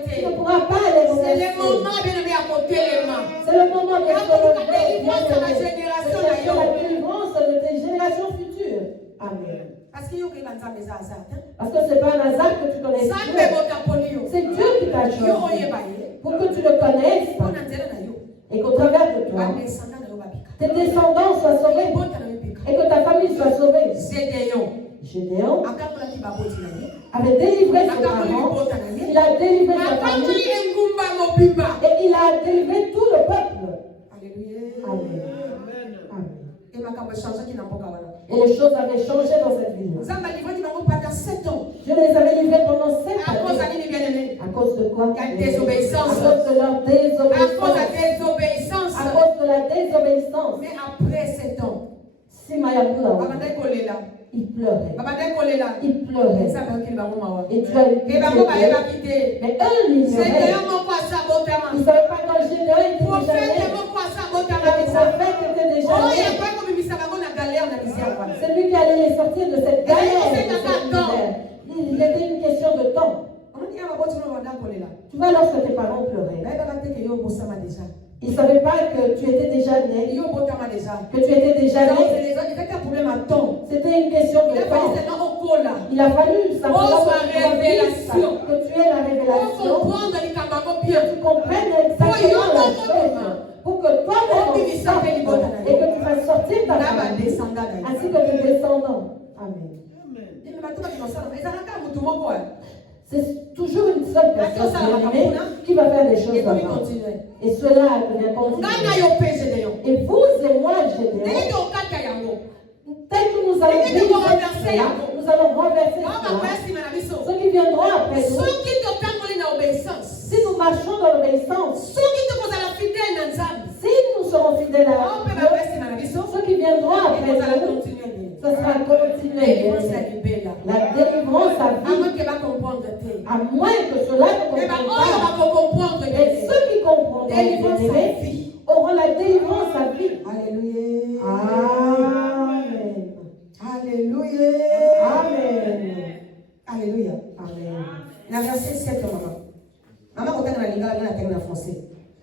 Tu ne pourras pas les renverser. C'est le moment de se lever. C'est la délivrance de tes générations futures. Amen. Parce que ce n'est pas un hasard que tu connais Dieu. C'est Dieu qui t'a choisi pour que tu le connaisses et qu'au travers de toi, tes descendants soient sauvés et que ta famille soit sauvée. Gédéon avait délivré ses parents, il a délivré sa famille et il a délivré tout le peuple. Amen. Et les choses avaient changé dans cette ville. Je les avais livrés pendant 7 années. À cause de quoi? À cause de leur désobéissance. À cause de la désobéissance. Mais après 7 ans, Si Mayabula, il pleurait. Il pleurait. Et tu as eu pitié. Mais eux l'ignoraient. Ils ne savaient pas quand Gédéon était déjà né. Le prophète était déjà né. C'est lui qui allait les sortir de cette galère. Il était une question de temps. Tu vois, lorsque tes parents pleuraient, ils ne savaient pas que tu étais déjà né. Que tu étais déjà né. C'était une question de temps. Il a fallu savoir que tu aies la révélation. Que tu comprennes exactement la chose. Pour que toi-même et que tu fasses sortir ta famille ainsi que tes descendants. Amen. C'est toujours une seule personne qui va faire des choses là-bas. Et cela devient continuer. Et vous et moi, Gédéon, tel que nous allons renverser cela, nous allons renverser cela. Ceux qui viendront après nous, si nous marchons dans l'obéissance, si nous serons fidèles à Dieu, ceux qui viendront après nous, ce sera continuer. La délivrance à vie. À moins que cela ne comprenne pas. Et ceux qui comprendront auront la délivrance à vie. Alléluia. Amen. Alléluia. Amen. Alléluia. Amen. La verset 7, maman. Maman, quand on a la français.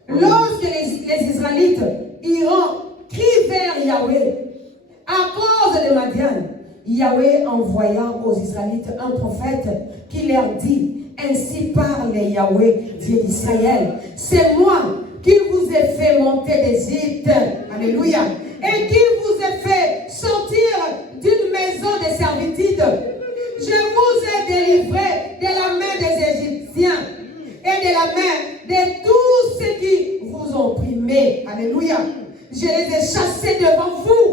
Lorsque les Israélites iront crier vers Yahweh à cause de Madian, Yahweh envoya aux Israélites un prophète qui leur dit: ainsi parle Yahweh, Dieu d'Israël, c'est moi qui vous ai fait monter d'Égypte, alléluia, et qui vous ai fait sortir d'une maison de servitude. Je vous ai délivré de la main des Égyptiens et de la main de tous ceux qui vous ont opprimés, alléluia. Je les ai chassés devant vous.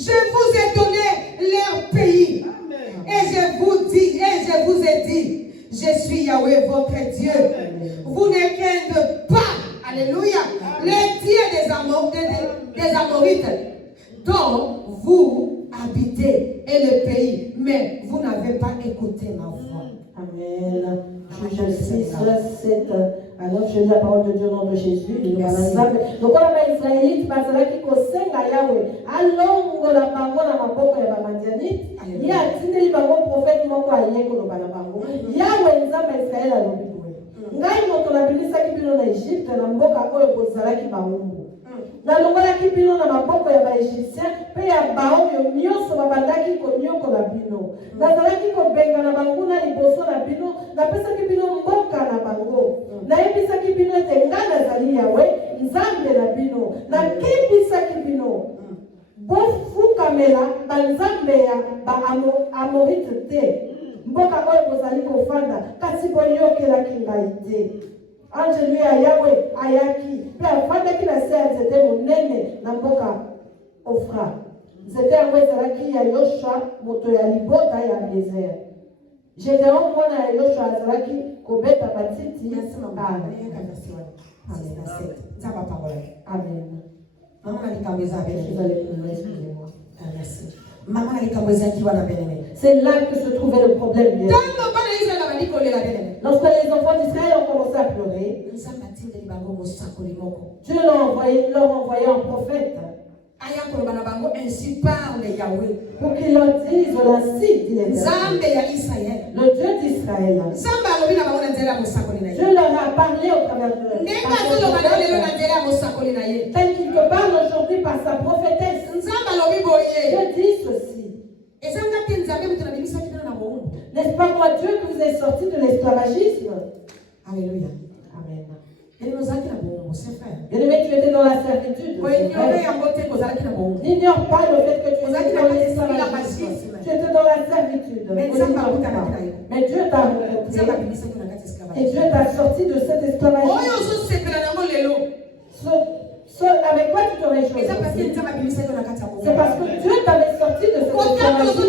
Je vous ai donné leur pays. Et je vous ai dit, je suis Yahweh votre Dieu. Vous ne craignez pas, alléluia, les dieux des Amorites dont vous habitez et le pays, mais vous n'avez pas écouté ma voix. Amen. Juge 6, 7. Alors, je lis la parole de Dieu au nom de Jésus. Donc, on a Israélite, parce que qui conseille à Yahweh. Allons, la parole à ma boca et à ma Madianite. Il y a un prophète moko aye koloba na bango. Yahweh nzambe Israël alobi boye. Ngai moto nabilisaki bino na Egypte na mboka oyo bozalaki bawumbu. Nalongolaki bino na maboko ya baegyptien mpe ya baoyo nyonso babandaki konyokola bino. Nazalaki kobenga na banguna liboso na bino, napesaki bino mboka na bango. Nayebisaki bino ete ngai nazali Yawe, nzambe na bino. Nakebisaki bino bofukamela banzambe ya baamorite te. Mboka oyo bozali kofanda kasi boyokelaki ngai te. Angelu ya Yawe ayaki pe afandaki na se ya nzete monene na mboka Ofra. Nzete yango ezalaki ya Yoshua moto ya libota ya Abiezer. Gedeon mwana ya Yoshua azalaki kobeta matiti. Amen. Maman alikamweza Vous allez pleurer, excusez-moi. merci. Maman alikamweza kiwa na benene. C'est là que se trouvait le problème. Bien. Lorsque les enfants d'Israël ont commencé à pleurer, Dieu leur envoyait un prophète ainsi parle Yahweh, pour qu'il leur dise ainsi dit l'Éternel, le Dieu d'Israël. Dieu leur a parlé au travers de tel qu'il te parle aujourd'hui par sa prophétesse. Dieu dit ceci. N'est-ce pas moi Dieu que vous êtes sorti de l'esclavagisme? Alléluia. Amen. C'est Bien-aimé, tu étais dans la servitude. N'ignore pas le fait que tu étais dans l'esclavagisme. Tu étais dans la servitude. Mais Dieu t'a rencontré et Dieu t'a sorti de cet esclavagisme. Avec quoi tu te réjouis? C'est parce que Dieu t'avait sorti de cet esclavagisme.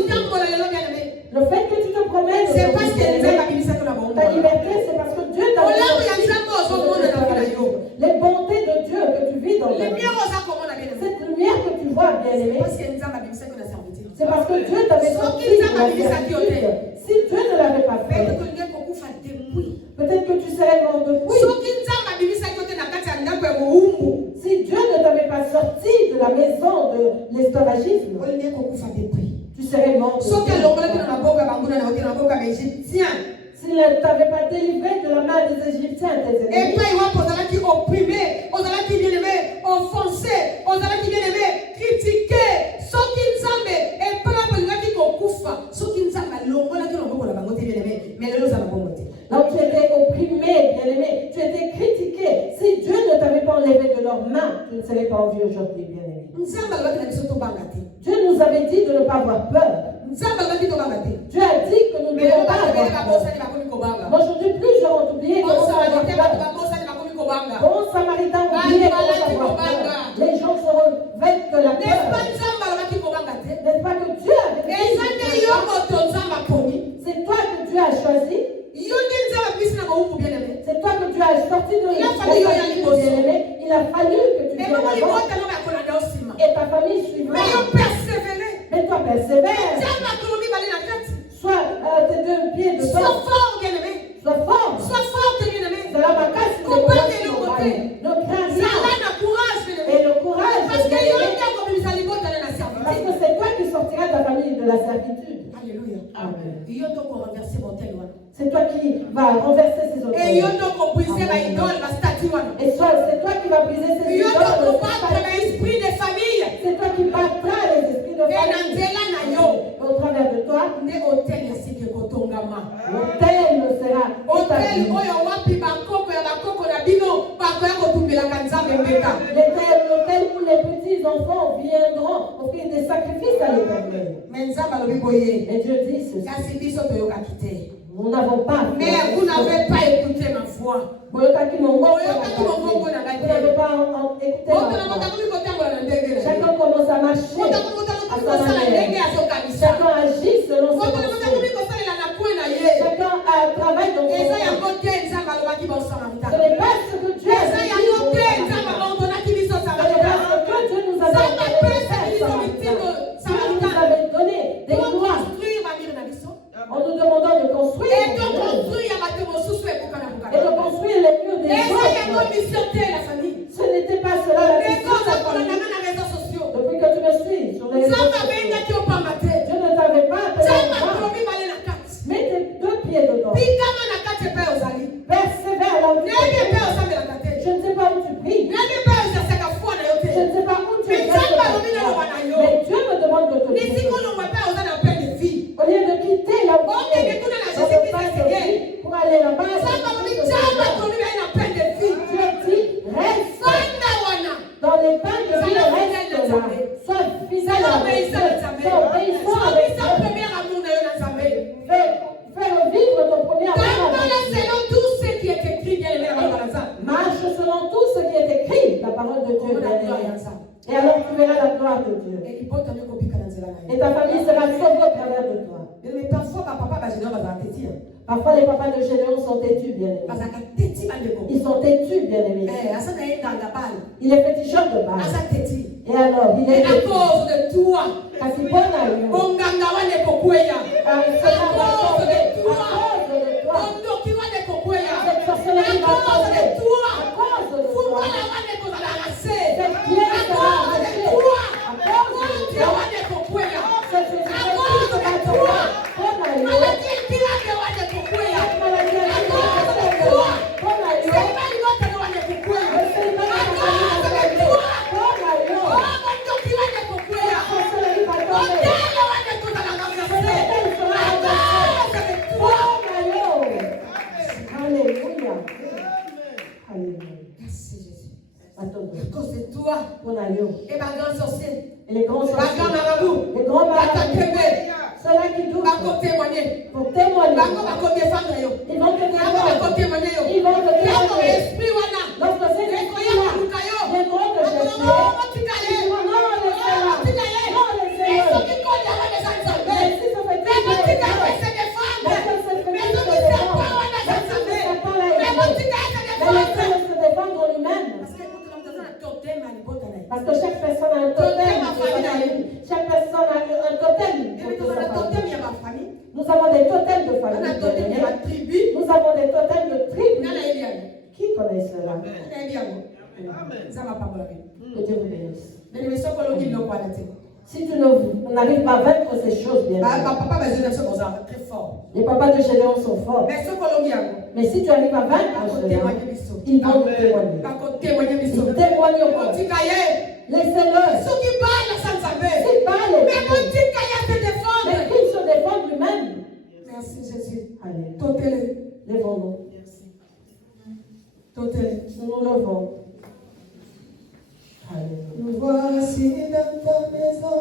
Le fait que tu te promènes ta liberté, c'est parce que Dieu t'a sorti de cet esclavagisme. Les bontés de Dieu que tu vis dans ta vie, cette lumière que tu vois, bien-aimé, c'est parce que Dieu t'avait sorti de la servitude. Si Dieu ne l'avait pas fait, peut-être que tu serais mort depuis. Si Dieu ne t'avait pas sorti de la maison de l'esclavagisme, tu serais mort depuis. S'il ne t'avait pas délivré de la main des Égyptiens, tes ennemis, donc tu étais opprimé, bien-aimé, tu étais critiqué. Si Dieu ne t'avait pas enlevé de leurs mains, tu ne serais pas en vie aujourd'hui, bien-aimé. Dieu nous avait dit de ne pas avoir peur. Dieu a dit que nous ne devons pas avoir peur. Aujourd'hui, plus gens ont oublié comment ça va avoir peur. Bon samaritain ont oublié comment ça va avoir peur. Les gens se revêtent de la peur. N'est-ce pas que Dieu avait dit? C'est toi que Dieu a choisi. C'est toi que Dieu a sorti de l'esclavage, bien-aimé. Il a fallu que tu viennes avant. Et ta famille suivra. Mais toi persévère. Sois tes deux pieds de Sois sang. fort, bien-aimé. Sois fort. Sois fort, bien-aimé. C'est la macasse de Combat de l'autre côté. Ne crains Ça rien. a un courage, bien-aimé. Et le courage. Parce que bien-aimé, parce que c'est toi qui sortiras ta famille de la servitude. Alléluia. Amen. C'est C'est toi qui vas renverser ces autres. et Et soit c'est toi qui vas briser ces idoles. C'est toi qui battras les esprits de famille. Et au travers de toi, l'autel sera établi. L'autel où les petits enfants viendront offrir des sacrifices à l'Éternel. Et Dieu dit ceci. Nous n'avons pas. Mais vous n'avez pas écouté ma voix. Vous n'avez pas écouté ma voix. Chacun commence à marcher à sa manière. Chacun agit selon ses pensées. Chacun travaille dans son sens. Ce n'est pas ce que Dieu a dit. Ce n'est pas ce que Dieu nous avait donné des lois en nous demandant de construire et de construire les murs des autres. Ce n'était pas cela la mission de la famille. Depuis que tu me suis sur les réseaux sociaux, Dieu ne Fais vivre ton premier amour. selon tout ce qui est écrit, bien aimé, Marche selon tout ce qui est écrit, la parole de Dieu. Et alors tu verras la gloire de Dieu. Et ta famille sera sauvée au travers de toi. Mais parfois, papa va dire, Parfois les papas de Gédéon sont têtus, bien aimés. Ils sont têtus, bien aimés. Il est féticheur de balle. Et alors, il est à cause de toi, Parce qu'il prend la lune. Bonganga wane kokweya. À cause de toi. Bondo ki wane kokweya. Cette sorcellerie va tomber. de toi. À cause de toi. Fumana wane kozala rase. Cette pierre À sera cause de arrachée. toi. À cause de Monte toi. wane kokweya. Cette À cause de va toi. tomber. Prends la lune. Maladie qui wane kokweya. Cette maladie À cause de toi. prends la lune. Seigneur, il va te wane kokweya. Le Seigneur À va cause de tomber. toi. Prends la Oh, lune. Bondo ki wane kokweya. Sorcellerie va tomber. Monte wane kozala rase. Elle sera À arrachée. cause de toi. Prends la lune. Alléluia. Alléluia. Merci Jésus. Attends. À cause de toi. Prends la lune. Et ma grande sorcière. Et les grands Ma grande sorciers. marabout. Les grands Va malades. t'accueillir. Ceux-là qui doutent. Bako témoigner. Pour témoigner. Bako bako défendre yo. Ils vont te Bako bako défendre. témoigner yo. Ils vont te Bako témoigner. esprit wana. Lorsque ces Ekoya esprits-là kuruka yo. viendront te chercher, Non, tikaye. ils diront non, laissez-la. Tikaye. Non, laissez-le. Eso kikoja wana sansabe. Mais si ça fait Mais tout mon le tikaye temps, se défendre. laissez ce Mais fétiche mon se tikaye défendre. pas wana Laissez ce sansabe. serpent là Mais mon aimer. tikaye se Mais défendre. laissez-le se défendre en lui-même. Parce que écoute, l'homme dans un totem à l'hypothèse. Parce que chaque personne a un totem. Chaque personne a un totem. Et mais dans un totem, il y a ma famille. Nous avons des totems de Dans un famille. totem, il y a ma tribu. Nous avons des totems de tribus. Nana Eliane. Qui connaît cela? Nana Eliane. Ça va pas pour la vie. Que Dieu vous bénisse. Mais les messieurs, qu'on dit le quoi là, Si tu n'arrives pas à vaincre ces choses, bien papa va dire ça comme ça, très fort. les papas de Gédéon sont forts. Mais ce qu'on dit, Mais si tu arrives à vaincre cela, ils vont te témoigner. Ils témoigneront. Laissez-le. Ceux qui parlent sans savoir. S'il parle, Mais mon petit caillard se défend. mais qu'il se défende lui-même. Merci Jésus. Allez, Totele. levons-nous. Totele. Nous nous levons. Alléluia. Nous voici dans ta maison.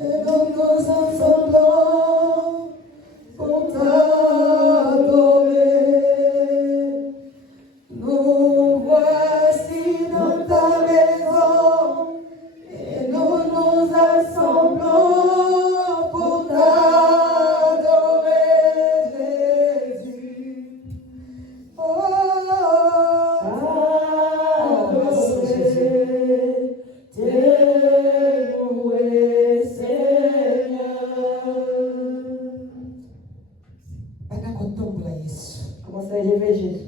Et nous nous assemblons pour t'adorer. Nous voici dans ta maison. Et nous nous assemblons pour t'adorer, Jésus. Oh, Déloué Seigneur. Commence à élever Jésus.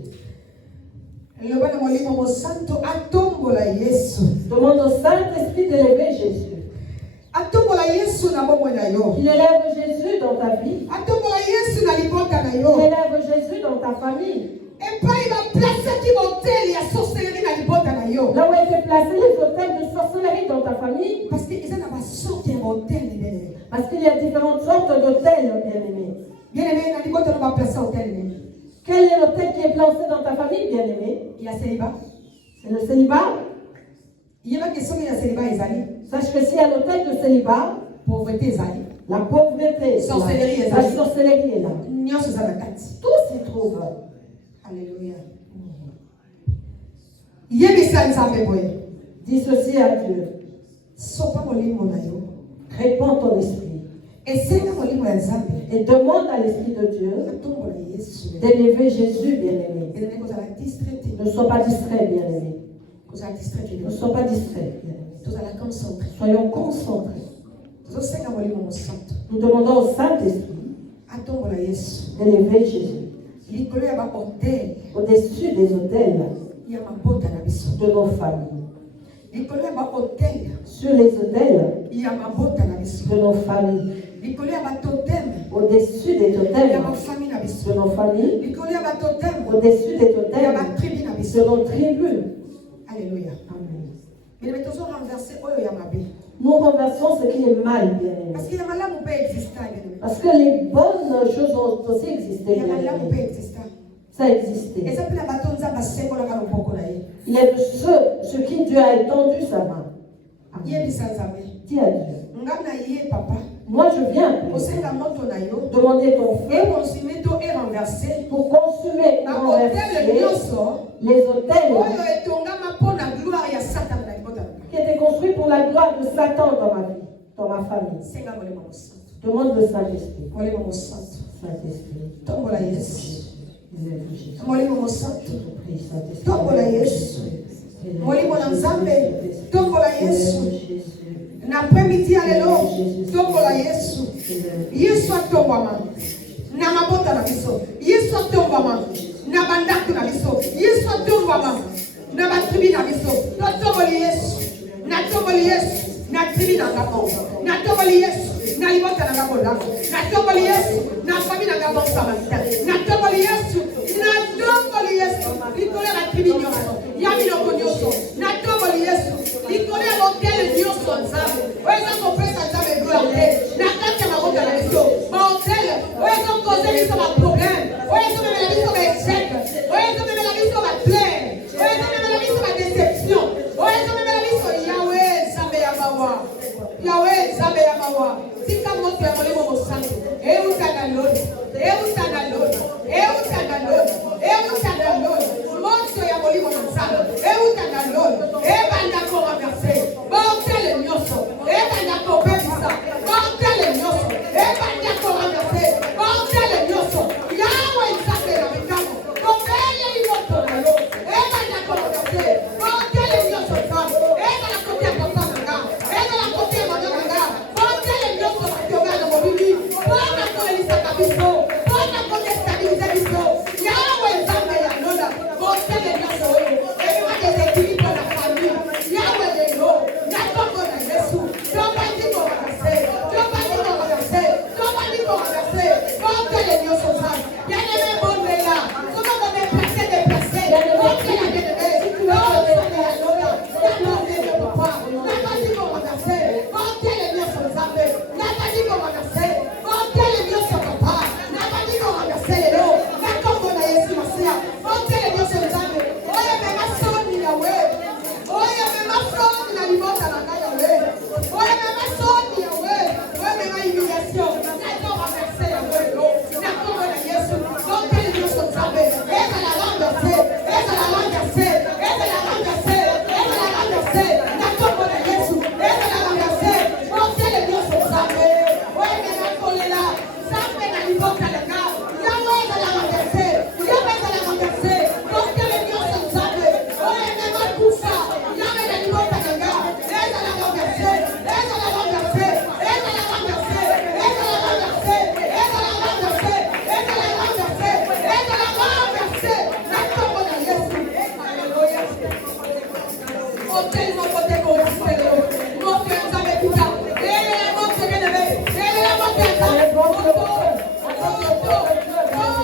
Demande au Saint-Esprit d'élever Jésus. Il élève Jésus dans ta vie. Il élève Jésus dans ta famille. Là où étaient placés les hôtels de sorcellerie dans ta famille. Parce qu'il y a différentes sortes d'hôtels, bien-aimés. Quel est l'hôtel qui est placé dans ta famille, bien-aimé? C'est le célibat. Sache que s'il y a l'hôtel de célibat, la pauvreté, Sorcellerie est la là. sorcellerie est là. Tout s'y trouve. Alléluia. Dis ceci à Dieu. Réponds ton esprit. Et demande à l'Esprit de Dieu d'élever Jésus, bien-aimé. Ne sois pas distrait, bien-aimé. Ne sois pas distrait, bien-aimé. Soyons concentrés. Nous demandons au Saint-Esprit d'élever Jésus au-dessus des hôtels de nos familles. Sur les hôtels de nos familles. Au-dessus des totems de nos familles. Au-dessus des totems de nos tribus. Alléluia. Amen. Nous renversons ce qui est mal, bien-aimé. Parce que les bonnes choses ont aussi existé, bien-aimé. Ça a existé. Il est de ceux sur qui Dieu a étendu sa main. Amen. Dis à Dieu. Ngana yé papa. Moi, je viens Osenga moto na yo. demander ton feu Et consumer to et renverser. pour consumer Na hôtel nyonso. les hôtels Oyo etongama pona gloire ya Satan na libota. qui étaient construits pour la gloire de Satan dans ma vie, dans ma famille. Senga molema mosantu. Demande le Saint-Esprit. Molema mosantu. Saint-Esprit. Tombola Yesu. Jésus. Molema mosantu. Je te prie, Saint-Esprit. Tombola Yesu. Molimo na Nzambe. Tombola Yesu. Na après-midi ya lelo. Tombola Yesu. Yesu atombwama. Na mabota na biso. Yesu atombwama. Na bandako na biso. Yesu atombwama. Na batribi na biso. Totomboli Yesu. Na tomboli Yesu. Na tribi na ngabo. Na tomboli Yesu. Na libota na ngabo lako. Na tomboli Yesu. Na famille na ngabo samanta. Na tomboli Yesu. Na tomboli Yesu. Likole la tribi nyonso. Ya miloko nyonso. Na tomboli Yesu. Likole ya hôtel nyonso nzambe. Oyo kopesa nzambe gloire. Na kati ya mabota na biso. Ma hôtel. Oyo cause biso ba problème. Oyo komemela biso ba échec. Oyo komemela biso ba plaie. Oyo komemela biso ba déception. Oyo komemela biso Yahweh nzambe ya mawa. Yahweh nzambe ya mawa. Tika moto ya molimo mosantu. Eutana loni. Eutana loni. Eutana loni. Eutana loni. Moto ya molimo mosantu. Eutana loni. Ebanda ko renverser. Botele nyonso. Ebanda ko pesa. Botele nyonso. Ebanda ko renverser. Botele nyonso. Yahweh nzambe ya mikamo. Botele limoto na yo. Ebanda ko renverser. Botele nyonso nzambe. Ebanda ko tia papa nanga. Ebanda ko tia mwana nanga. Botele nyonso batonga na mobili. Bona ko elisaka biso. Bona ko destabilize biso. Yahweh nzambe ya lola. Botele nyonso oyo. Ebima déséquilibre na famille. Yahweh lelo. Na kombo na Yesu. Tobandi ko renverser. Tobandi ko renverser. Tobandi ko renverser. Botele nyonso nzambe. Bien-aimé bondela. Comment on est placé, déplacé. Botele bien-aimé. Botele ya lola. Na bondele papa. Na bandi ko renverser. Botele nyonso nzambe. Na bandi ko renverser. Botele nyonso papa. Na bandi ko renverser lelo. Na kombo na Yesu Masia. Botele nyonso nzambe. Oyo mema soni yawe. Oyo mema soni na libota na ngai yawe. Oyo mema soni yawe. Oyo mema humiliation. Na ko renverser yawe lelo. Na kombo na Yesu. Botele nyonso nzambe. Eza la renverser. Eza la renverser. Eza la renverser. Eza la renverser. Na kombo na Yesu. Eza la renverser. Botele nyonso nzambe. Oyo mema kolela. Nzambe na libota na ngai. Yawe eza la renverser. Yawe eza la renverser. Botele nyonso nzambe. Oyo mema kufa. Yawe na libota na ngai. Eza la renverser. Eza la renverser. Eza la renverser. Eza la renverser. Eza la renverser. Eza la renverser. Eza la renverser. Na kombo na Yesu. Alléluia. Botele mokote ko usitelo. Moto ya nzambe kuta. Ele ya moto kenebe. Ele ya moto ya nzambe. Moto. Moto. Moto.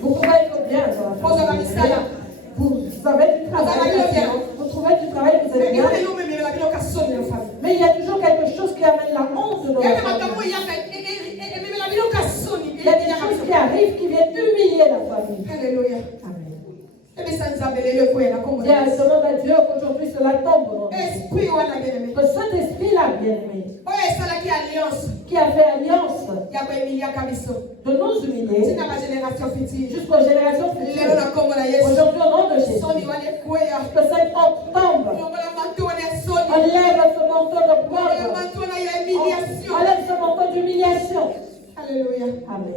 Vous pouvez être bien dans la famille. Vous avez du travail. Vous trouvez du travail, vous êtes bien. Mais il y a toujours quelque chose qui amène la honte dans la famille. Il y a des choses qui arrivent qui viennent humilier la famille. Alléluia. Amen. Et bien, ça nous a belé le fouet, là, comme on dit. Bien, je demande à Dieu qu'aujourd'hui cela tombe dans nous. Esprit, on a bien aimé. Que Saint-Esprit-là, bien-aimé, Ouais, ça là qui est alliance. qui a fait alliance Il y a pas Emilia Kabiso. de nous C'est humilier dans ma génération future. jusqu'aux générations Les futures. gens comme on a Yesu. Aujourd'hui, au nom de Jésus, Son niveau est coué. que cette honte tombe. On va la manteau, on est son. On lève ce manteau de On va la pauvre. manteau, on a humiliation. On lève ce manteau d'humiliation. Alléluia. Amen.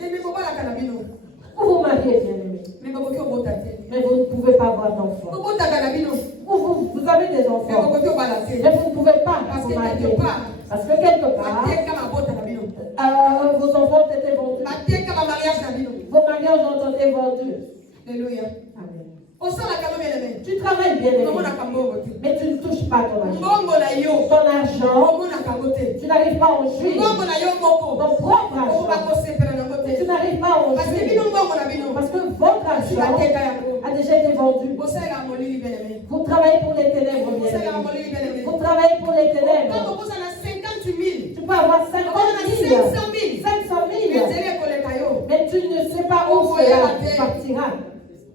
Mais bon, la canabino. Vous vous mariez, bien-aimé, Mais bon, qui on va mais vous ne pouvez pas avoir d'enfants. Comment ta canabino? Ou vous avez des Mais enfants, bon, qui on va la mais vous ne pouvez pas Parce vous que marier. quelque part, Parce que quelque part, vos enfants ont été vendus. Vos mariages ont été vendus. Alléluia. Amen. On sent la caméra bien aimé. Tu travailles bien, Comment on a aimé, camoté? mais tu ne touches pas ton argent. Mbongo na yo. Ton argent, Comment on a camoté? tu n'arrives pas à en jouir. Mbongo na yo moko. Ton propre On va argent, causer pela na mais tu côté. n'arrives pas à en Parce que jouir. bino mbongo na bino. Parce que votre Tu vas argent teka yango. a déjà été vendu. Bossa la molili bien aimé. Vous travaillez pour les ténèbres, bien Bossa la aimé. molili bien aimé. Vous travaillez pour les Quand ténèbres. on bossa la 50 000. Tu peux avoir On 50 a 000, 500 000. 500 Mais 000, zélé koleka yo. mais tu ne sais pas où cela partira.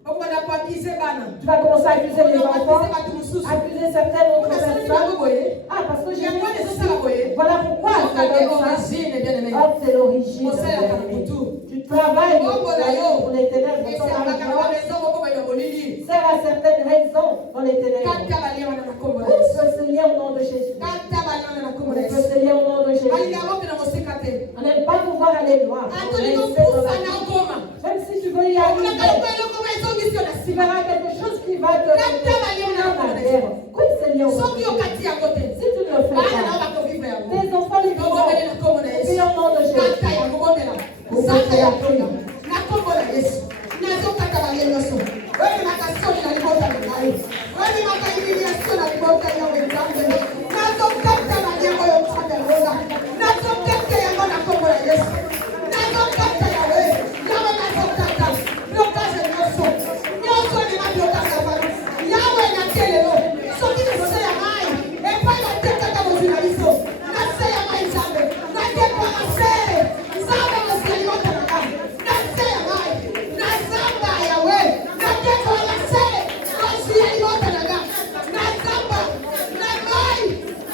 On va pas accuser bana. Tu vas commencer à accuser les On va enfants, accuser batu mususu. accuser certaines On autres a sali personnes. bango boye. Ah, parce que Il y j'ai a quoi vu les ceci. autres à boye? Voilà pourquoi On c'est a des comme ça. origines bien aimé. Oh, c'est l'origine. On sait la caputu. Tu travailles Bongo na yo. pour les ténèbres. Et Ton c'est à la argent maison on va molili. sert à certaines raisons dans les ténèbres. Kata balia wana na kombo. On peut se lier au nom de Jésus. Kata balia wana na On kombo. peut se lier au nom de Jésus. Balia wote na mosekate. On n'aime pas pouvoir aller loin. On Antoni est no fait dans pusa la- na ngoma. Même si tu veux y On a arriver, kaloko eloko wezo mission na tu siba. verras quelque chose qui va te Kata balia wana na en kombo. arrière. Oui, c'est lié au nom de Soki Jésus. okati ya kote. Si tu ne le fais Bana na pas, ba ko vivre yango. tes enfants les Bongo bele na kombo na Et Yesu. au nom de Jésus. Kata ya ngomela. Sasa ya koya. Na kombo na Yesu. Na zo kata balia nyonso. Wewe makasoni na libota na ngai. Wewe makaimiliasio na libota ya wenzangu. Na zo kata balia moyo mtanda roga. Na zo kata ya ngona kombo na Yesu. Na zo kata ya wewe. Yawe na zo kata. Blokaje nyonso. Nyonso ni mablokaje bana. Yawe na kelelo. Soki ni se ya mai. Epai na teka kama zinalizo. Na se ya mai zambe. Na teka masere. Zambe na se ya libota na ngai. Na se ya mai. Na zamba ya wewe. Na teka masere. Na se ya libota na ngai. Na zamba. Na mai.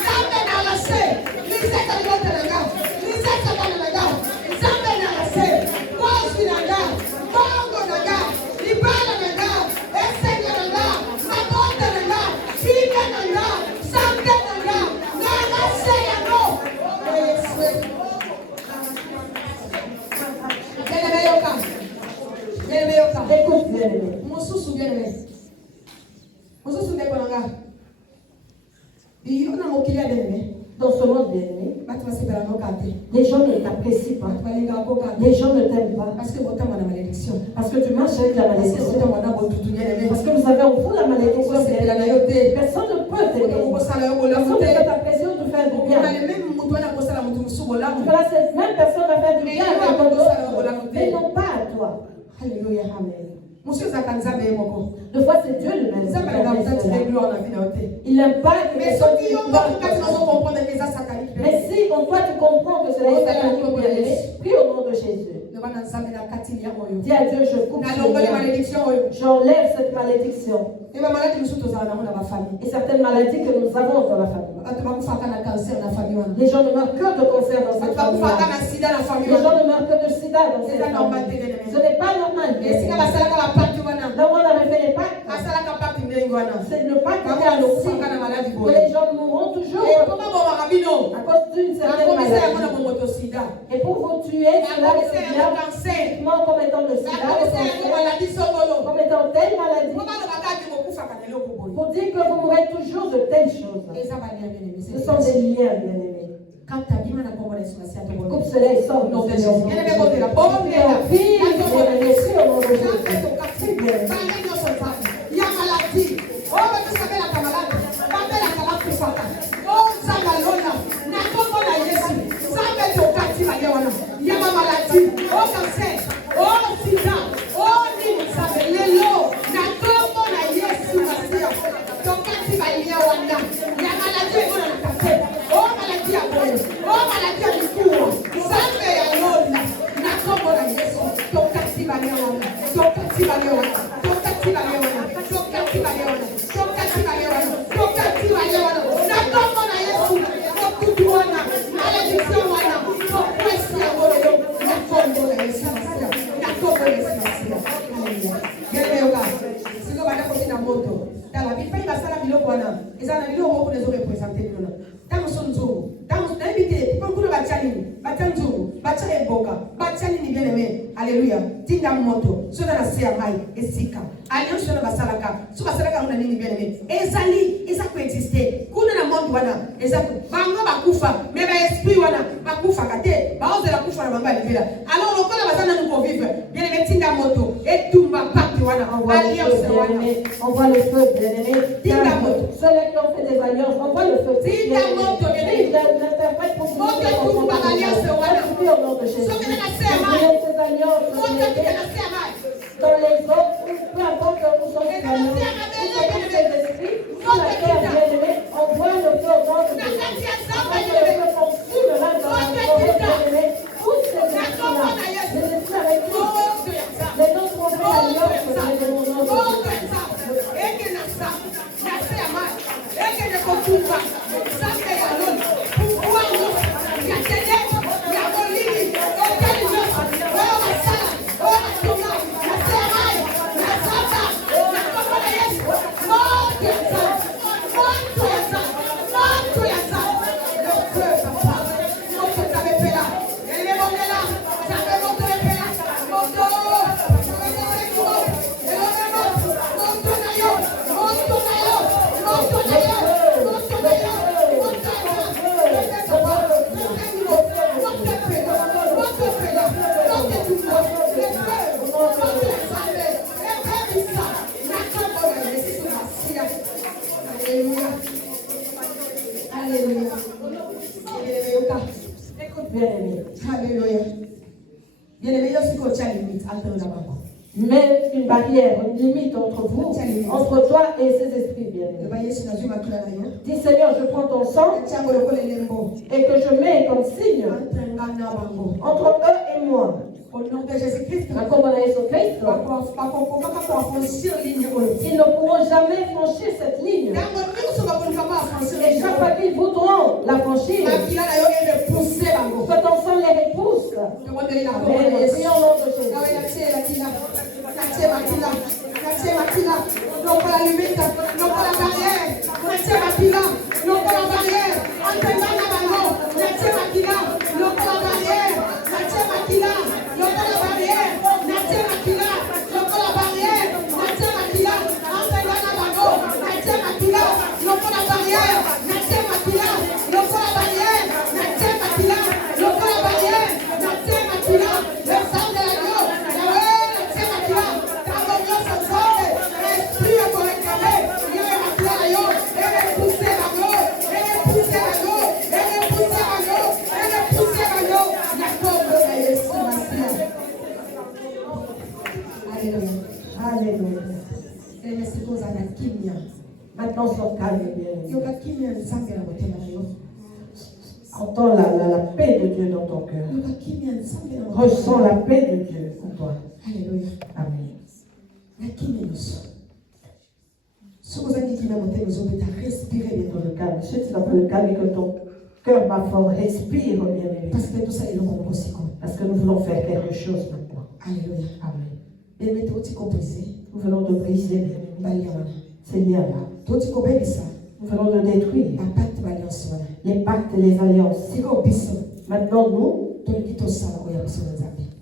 Zambe na masere. Niseka libota na ngai. Niseka bana na ngai. Zambe na masere. Bosi na ngai. Bongo na ngai. Libala na ngai. Esenya na ngai. Mabota na ngai. Figa na ngai. Zambe na ngai. Na masere ya no. Yesu. Bien-aimé yoka. Bien-aimé yoka. Écoute, bien-aimé. Mosusu bien-aimé. Mosusu ndeko na ngai. Iyo na mokili ya bien-aimé. Dans ce monde, bien-aimé, Bato basepela noka te. les gens ne t'apprécient pas. Bato balingaka koka te. Les gens ne t'aiment pas. Parce que botama na malédiction. Parce que tu marches avec la Parce que malédiction. botama na botutu bien-aimé. Parce que vous avez au fond la malédiction. Okosepela na bien-aimé. yo te. Personne ne peut t'aimer. Okosala yo Personne bolamu ne te. peut t'apprécier ou te faire du bien. Okokala même mutu wana kosala mutu mosusu bolamu. Voilà, cette même personne va faire du bien à quelqu'un d'autre, mais non pas à toi. Alléluia. Amen. Mosusu ezalaka nzambe ye moko. Des fois, c'est Dieu lui-même. Nzambe alingaka kotatile gloire na vie na yo te. Il n'aime pas que Mais les personnes soki yo moko kati nazo comprendre que eza satanique. Mais si en toi tu comprends que cela est satanique, bien-aimé, prie au nom de de Jésus. Le bana nzambe na katili ya moyo. Dis à Dieu, je coupe Na ce longoli lien. malédiction oyo. J'enlève cette malédiction. Et ma maladie nous sommes dans la famille. Et certaines maladies que nous avons dans la famille. Bato bakufaka na cancer na famille wana. Les gens ne meurent que de cancer dans cette Bato bakufaka famille. na sida na famille Les gens wana. ne meurent que de sida dans cette famille. Ce n'est pas normal. Esika basalaka ba pacte wana. Donc on avait fait les pactes. Asalaka pacte ndengi wana. C'est le pacte Bango qui a aussi bakufaka na maladie que boye. les gens mourront toujours Et comment bon bakabino? à cause d'une certaine Akomisa ya mwana maladie. moto sida. Et pour vous tuer, cela Akomisa ya vient cancer. uniquement comme étant le sida, le Akomisa ya cancer, maladie sokolo. comme étant telle maladie, Comment le bakaki bokufaka na eloko boye? pour dire que vous mourrez toujours de telles choses. Eza balia bien-aimé. Ce sont des liens, bien-aimés. Quand ta bima na kombo na Yesu to Coupe cela et sort Non, de de ce Jésus. nom. Bien-aimé, bon, de la bonne Et en vie, bien-aimé, sur le nom de Jésus. Il y a maladie. Oh, mais tu savais la malade. Papa la malade qui s'attend. Oh, ça va l'honneur. N'a pas la Jésus. Ça va être au quartier la Léona. Il y a ma maladie. Oh, cancer. Oh, sida. Oh, nini, ça va l'élo. N'a pas la Jésus. Ton quartier va y avoir. Il y a maladie. Oh, maladie à boy. Oh, maladie à mikoua. Ça va y avoir. N'a pas la Jésus. Ton quartier va y avoir. Ton quartier va y avoir. Ton quartier va y avoir. Alléluia. Tinda moto. Soda na sea mai. Esika. Alliance na basalaka. So basalaka una nini bien aimé. Ezali. Eza ko exister. Kuna na monde wana. Eza bango bakufa. Mais ba esprit wana. Bakufa kate. Ba oze la kufa na banga libera. Alors lokola bazana nous vivre. Bien aimé tinda moto. Et tumba pacte wana. Alliance wana. Envoie le feu, bien-aimé. Tinda moto. Ceux qui ont fait des alliances, envoie le feu. Tinda moto, bien-aimé. L'interprète pour vous. Moto tumba alliance wana. Au nom de Jésus. So que na sea mai. Ces alliances, Moto bien-aimé, na sea mai. dans les autres, peu importe où sont les alliances, où sont les esprits, sur la terre, bien-aimé, envoie le feu au nom de Jésus. Envoie le feu consume là dans la forêt, bien-aimé. Tous ces esprits-là, les esprits avec nous, les autres ont fait alliance, bien-aimé, au nom de Jésus. Bien-aimé. Alléluia. Bien-aimé, il y a aussi qu'on tient limite. Attends là-bas. Mets une barrière, une limite entre vous, entre toi et ces esprits bien-aimés. Dis Seigneur, je prends ton sang et que je mets comme signe entre eux et moi. Au nom de Jésus-Christ, La commande à Jésus-Christ, ils ne pourront jamais franchir cette ligne. Et chaque fois qu'ils voudront la franchir, que ton sang les repousse. Amen. Prions au nom de Jésus. Alléluia. Maintenant, sois calme, bien. Entends la paix de Dieu dans ton cœur. Ressens la paix de Dieu en toi. Alléluia. Amen. Respirer Dans le calme. Si tu n'as pas le calme et que ton cœur bat fort, respire, bien-aimé. parce que tout ça est long aussi. Parce que nous voulons faire quelque chose maintenant. Alléluia. Amen. Et mais tout compris. Nous venons de briser Baliana. ces liens-là. Tout compris ça. Nous venons de détruire Pacte d'alliance. les pactes et les alliances. Si vous biso. Maintenant, nous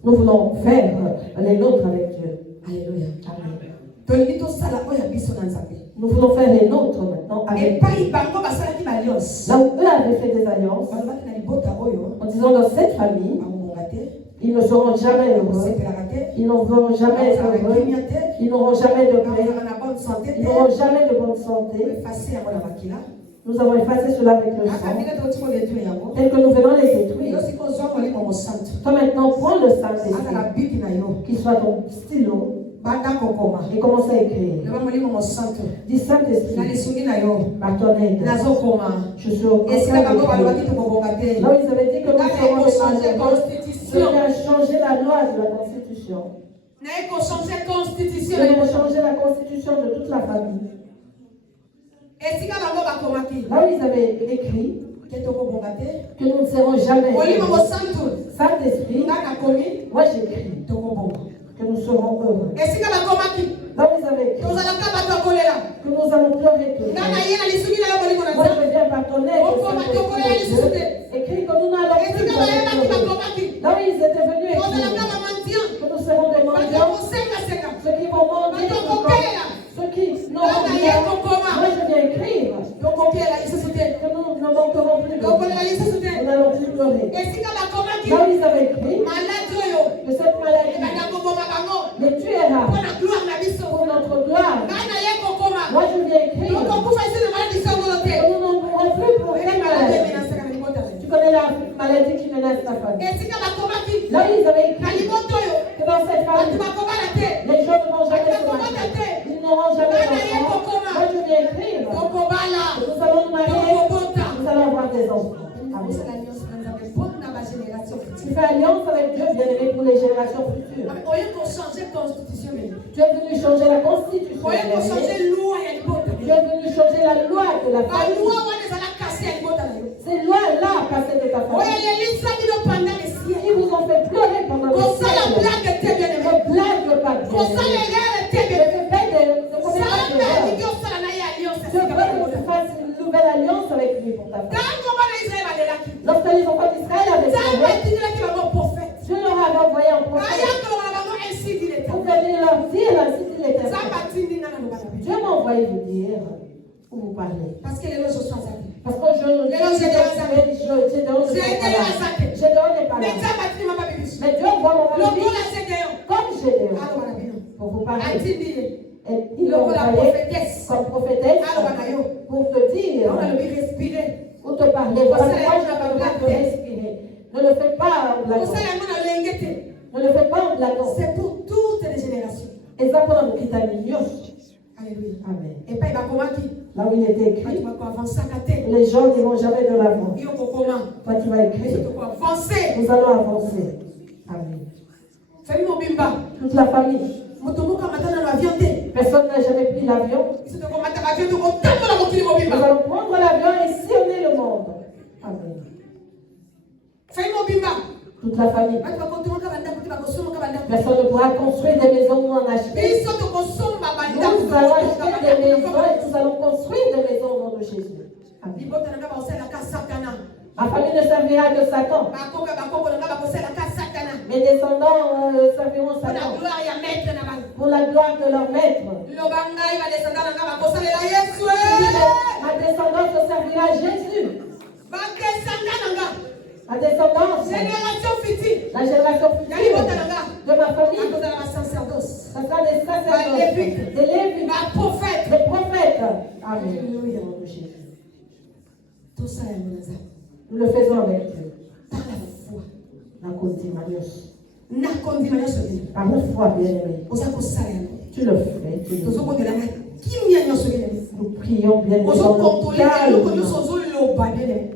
Nous voulons faire les nôtres avec Dieu. Alléluia. Amen. Nous Nous voulons faire les nôtres maintenant avec Dieu. Là où eux avaient fait des alliances, en disant dans cette famille, ils ne seront jamais heureux, ils n'auront jamais être heureux, ils n'auront jamais de paix, ils n'auront jamais de bonne santé. Nous avons effacé cela avec le sang, tel que nous venons les détruire. Toi maintenant, prends le Saint-Esprit, qui soit ton stylo, et commence à écrire. Dis Saint-Esprit, par ton aide, je suis au contraire d'écrire. Là où ils avaient dit que nous serons des malheureux, je viens changer la loi de la Constitution. Je viens changer la Constitution de toute la famille. Là où ils avaient écrit que nous ne serons jamais Saint-Esprit, moi j'écris que nous serons heureux. Là où ils avaient écrit que nous allons pleurer tous. Moi je viens par ton aide, écrit que nous n'allons plus pleurer. Là où ils étaient venus écrire que nous serons des mendiants, ceux qui vont mendier, ceux qui n'auront rien. Moi je viens écrire que nous ne manquerons plus de nous n'allons plus pleurer. Là où ils avaient écrit que cette maladie les tuera pour notre gloire. Moi je viens écrire que nous n'en mourrons plus pour une maladie. Tu connais la maladie qui menace ta famille. Là où ils avaient écrit que dans cette famille les gens ne vont jamais se marier, ils n'auront jamais d'enfants. Moi je viens écrire que nous allons nous marier, nous allons avoir des enfants. Amen. Tu fais alliance avec Dieu, bien-aimé, pour les générations futures. Tu es venu changer la constitution. Tu es venu changer la loi de la famille. Ces lois-là passées de ta famille. Ils vous ont fait pleurer pendant des siècles. Ne blague pas Dieu. Je veux que tu fasses une nouvelle alliance avec lui pour ta famille. Lorsque les enfants d'Israël avaient sauvé, Dieu leur avait envoyé un prophète pour venir leur dire ainsi dit l'Éternel. Dieu m'a envoyé vous dire où vous parlez. Parce que Gédéon n'est pas là. Mais Dieu voit mon vie comme Gédéon pour vous parler. Et il l'a envoyé comme prophétesse pour te dire, pour te parler. Voilà pourquoi je n'ai pas le droit de respirer. Ne le fais pas en blaguant. Ne le fais pas en blaguant. C'est pour toutes les générations. Et ça pendant qu'il t'a mis. Alléluia. Amen. Et pas là où il était écrit, les gens n'iront jamais de l'avant. Toi tu vas écrire. Nous allons avancer. Amen. Toute la famille. Personne n'a jamais pris l'avion. Nous allons prendre l'avion et sillonner le monde. Amen. Toute la famille. Personne ne pourra construire des maisons ou en acheter. Nous allons acheter des maisons et nous allons construire des maisons au nom de Jésus. Amen. Ma famille ne servira que Satan. Mes descendants serviront Satan pour la gloire de leur maître. Ma descendance servira Jésus. Ma descendance, la génération future de ma famille, ça sera des sacerdotes, des lévites, des prophètes. Amen. Tout ça est nous le faisons avec Dieu. par la foi. Par la foi, bien-aimé. Tu le fais. Nous prions bien-aimé.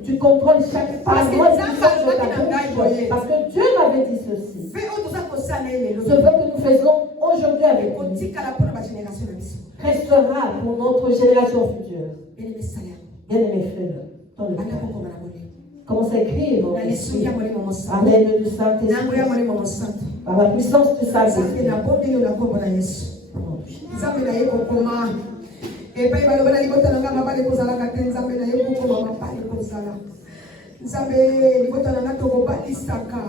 Tu contrôles chaque Parce que parole ça, qui ça sort de ta va bouche. t'engager. Parce que Dieu m'avait dit ceci. Fais autre chose que ça, mais Ce vœu que nous faisons aujourd'hui avec on lui dit qu'à la pour la génération de mission. restera pour notre génération future. Bien aimé salaire. Bien aimé frère, dans le Allez cœur. pour la monnaie. Commence à écrire dans Na Yesu l'esprit ya mwalimu par mosante. l'aide du Na Saint-Esprit, ngoya mwalimu mosante. par la puissance du Nzambe Saint-Esprit. na bonde yo na kombo na Yesu. Nzambe na ye kokoma. Epai baloba na libota na nga mabale kozalaka te. Nzambe na ye kokoma mabale kozala. Nzambe libota na nga tokobalisaka.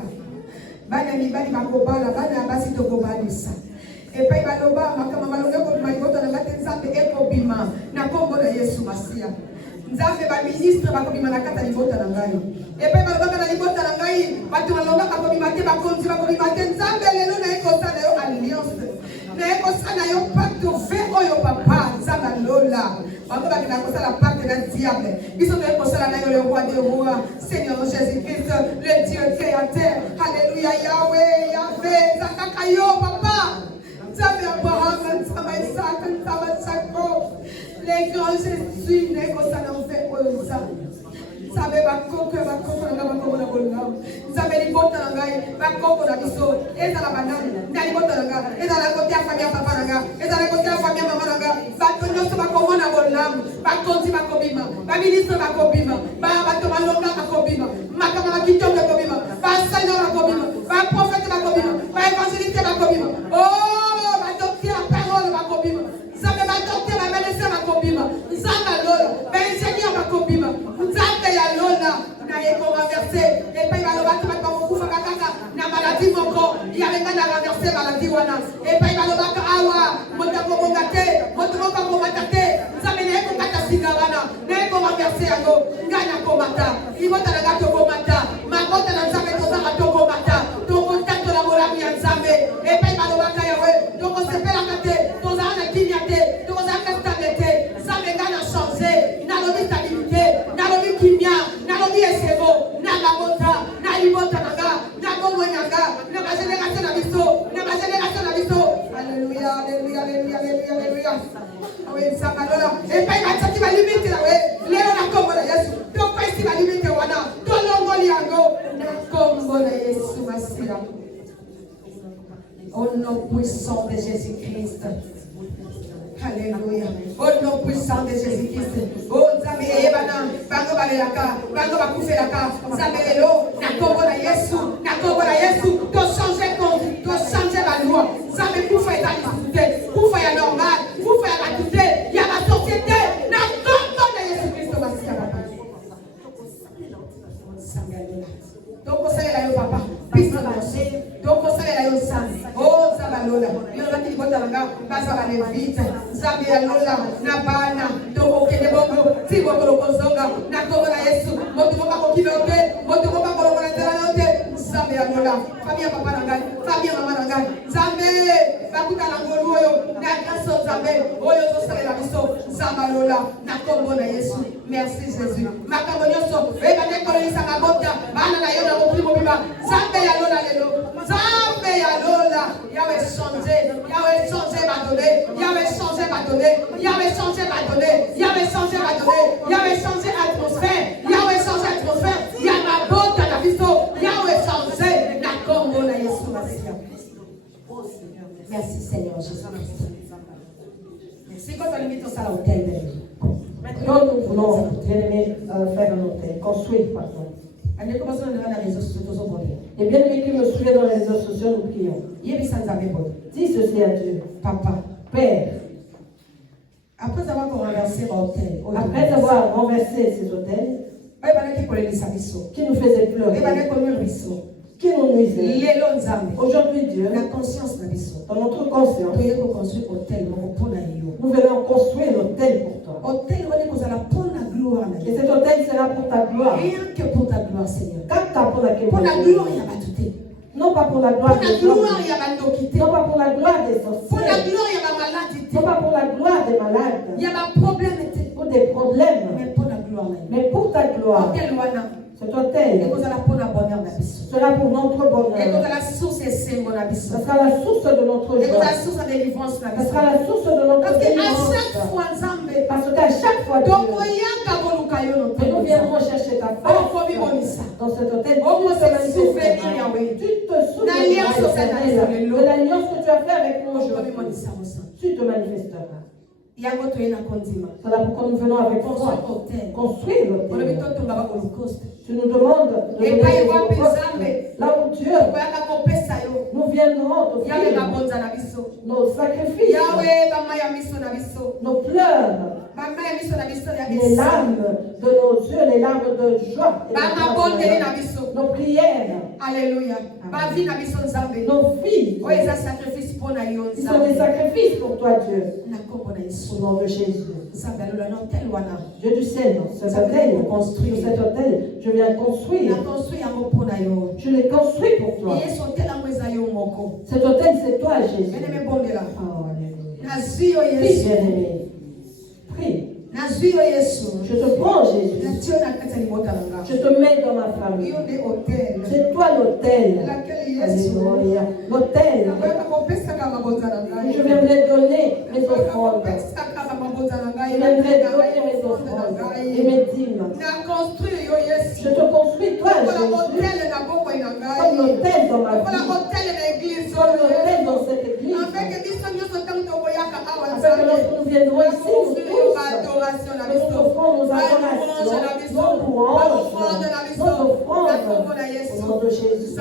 Bana mibali bakobala, bana ya basi tokobalisa. Epai baloba makama balonga kobima libota na nga te. Nzambe ekobima na kombo na Yesu Masia. Nzambe ba ministre bakobima na kata libota na ngai. Epai baloba na libota na ngai bato balonga bakobima te bakonzi bakobima te. Nzambe lelo na ekosala yo alliance. Na ekosala yo pacte fe oyo papa Nzambe lola. Bako bakina kosala pacte na diable. Biso to ekosala na yo le roi des rois, Seigneur Jésus-Christ, le Dieu créateur. Alléluia Yahweh, Yahweh, zakaka yo papa. Nzambe Abraham, Nzambe Isaac, Nzambe Jacob. Les grands Jésus, les constats ont fait pour ça. Nzambe bakoko na bakoko na bolanga. Nzambe libota na ngai bakoko na biso. Eza la banane. Na libota na ngai. Eza la côté ya famille papa na ngai. Eza la côté ya famille mama na ngai. Bato nyonso bakomo na bolanga. Bakonzi bakobima. Ba ministre bakobima. Ba bato balonga bakobima. Makama bakitoko bakobima. Ba seigneur bakobima. Ba prophète bakobima. Ba évangéliste bakobima. Oh, ba docteur parole bakobima. Nzambe ba docteur ba médecin bakobima. Nzambe lola. Ba ingénieur bakobima. Nzambe ya lola. Na yeko renverser. Et puis baloba tu ba kokufa kakaka na maladie moko. Ya renga na renverser maladie wana. Et puis baloba ka awa. Moto ko mongate. Moto ko ko matate. Nzambe na yeko kata sigarana. Na yeko renverser yango. Ngana ko mata. Ibota na gato ko mata. Makota na nzambe to za gato ko mata. To ko tato la mola ya nzambe. Et puis baloba ka yawe. To ko sepela kate. To za na kinyate. To ko za ka stabilité. Nzambe ngana changer. Na lobi stabilité. Na lobi kimia. Na lobi esebo. Na gabota. Na libota na ga. Na gomo nyanga. Na ba génération na biso. Na ba génération na biso. Alléluia, alléluia, alléluia, alléluia, alléluia. Awe nzamba lola. Et puis ba tsati ba limite la we. Lelo na kombo na Yesu. To pa isi ba limite wana. To longoli yango. Na kombo na Yesu Masia. Au nom puissant de Jésus-Christ. Alléluia. Au nom puissant de Jésus-Christ. Oh, Nzambe eyebana, bango balelaka, bango bakufelaka. Nzambe lelo, na kombo na Yesu, to changer la loi. Nzambe kufa ezali lisusu, kufa ya normal, kufa ya bato te, ya basociété, na kombo na Yesu-Kristo Masia papa. Nzambe alola. Tokosalela yo papa, pisa marché, tokosalela yo Nzambe. Oh, Nzambe alola. Yo lati libota langa, basa balevite. Nzambe alola, na bana, tokokende bongo, tibo kolokozonga, na kombo na Yesu. Moto moka kokibe ote, moto moka kolongola nzela na ote. Nzambe alola, famille papa na ngai, famille mama na ngai. Nzambe, bakuta na ngolu oyo, na grâce Nzambe, oyo tosalela biso. Nzambe alola, na kombo na Yesu. Merci Jésus. Makambo nyonso, ebane kolonisa mabota, bana na yo na mokili mobimba. Nzambe alola lelo, Nzambe alola. Yahweh changer, Yahweh changer va donner, Yahweh changer va donner, Yahweh changer va donner, Yahweh changer va donner, Yahweh changer atmosphère, Yahweh changer atmosphère. Yahweh bota na biso, Yahweh changer na kombo na Yesu Masia. Merci Seigneur Jésus-Christ. Merci quand on limite au salon hôtel. Maintenant, nous voulons, bien-aimés, faire un hôtel, construire, pardon. Et bien aimé qui me suivent dans les réseaux sociaux, nous prions. Dis ceci à Dieu. Papa, Père. Après avoir renversé l'hôtel, ces hôtels qui nous faisaient pleurer, qui nous nuisaient. Aujourd'hui, Dieu, dans notre conscience, nous venons construire l'hôtel pour toi. Et cet hôtel sera pour ta gloire. Rien que pour ta gloire, Seigneur. Pour la gloire, il y a pas tout. Non pas pour la gloire des hommes. Non pas pour la gloire des sorciers. Pour la gloire, il y a la maladie. Non pas pour la gloire des malades. Il y a un problème. Pour des problèmes. Mais pour la gloire. Mais pour ta gloire. Cet hôtel sera pour notre bonheur. Ce sera la source de notre joie. Ce sera la source de notre délivrance. Parce qu'à chaque fois, Parce qu'à chaque fois, Dieu, Mais nous viendrons chercher ta face dans cet hôtel. Tu te souviendras éternel, de l'alliance que tu as fait avec nous aujourd'hui. Tu te manifesteras. Voilà pourquoi nous venons avec toi construire l'hôtel. Tu nous demandes de venir là où Dieu, nous viendrons t'offrir nos sacrifices, nos pleurs, les larmes de nos yeux, les larmes de joie, nos prières, Alléluia. nos vies. Ils sont des sacrifices pour toi, Dieu. Au nom de Jésus. Dieu du ciel, sur cet hôtel, je viens construire. Je l'ai construit pour toi. Cet hôtel, c'est toi, Jésus. Oh, alléluia. Prie, bien-aimé. Prie. Je te prends, Jésus. Je te mets dans ma famille. C'est toi l'hôtel. Alléluia. L'hôtel. Je viendrai donner mes offrandes. Je viendrai donner mes offrandes et mes dîmes. Je te construis, toi, Jésus, comme l'hôtel dans ma vie, comme l'hôtel dans cette église. Afin que lorsque nous viendrons ici, nous tous, nous offrons nos adorations, nos louanges, nos offrandes au nom de Jésus.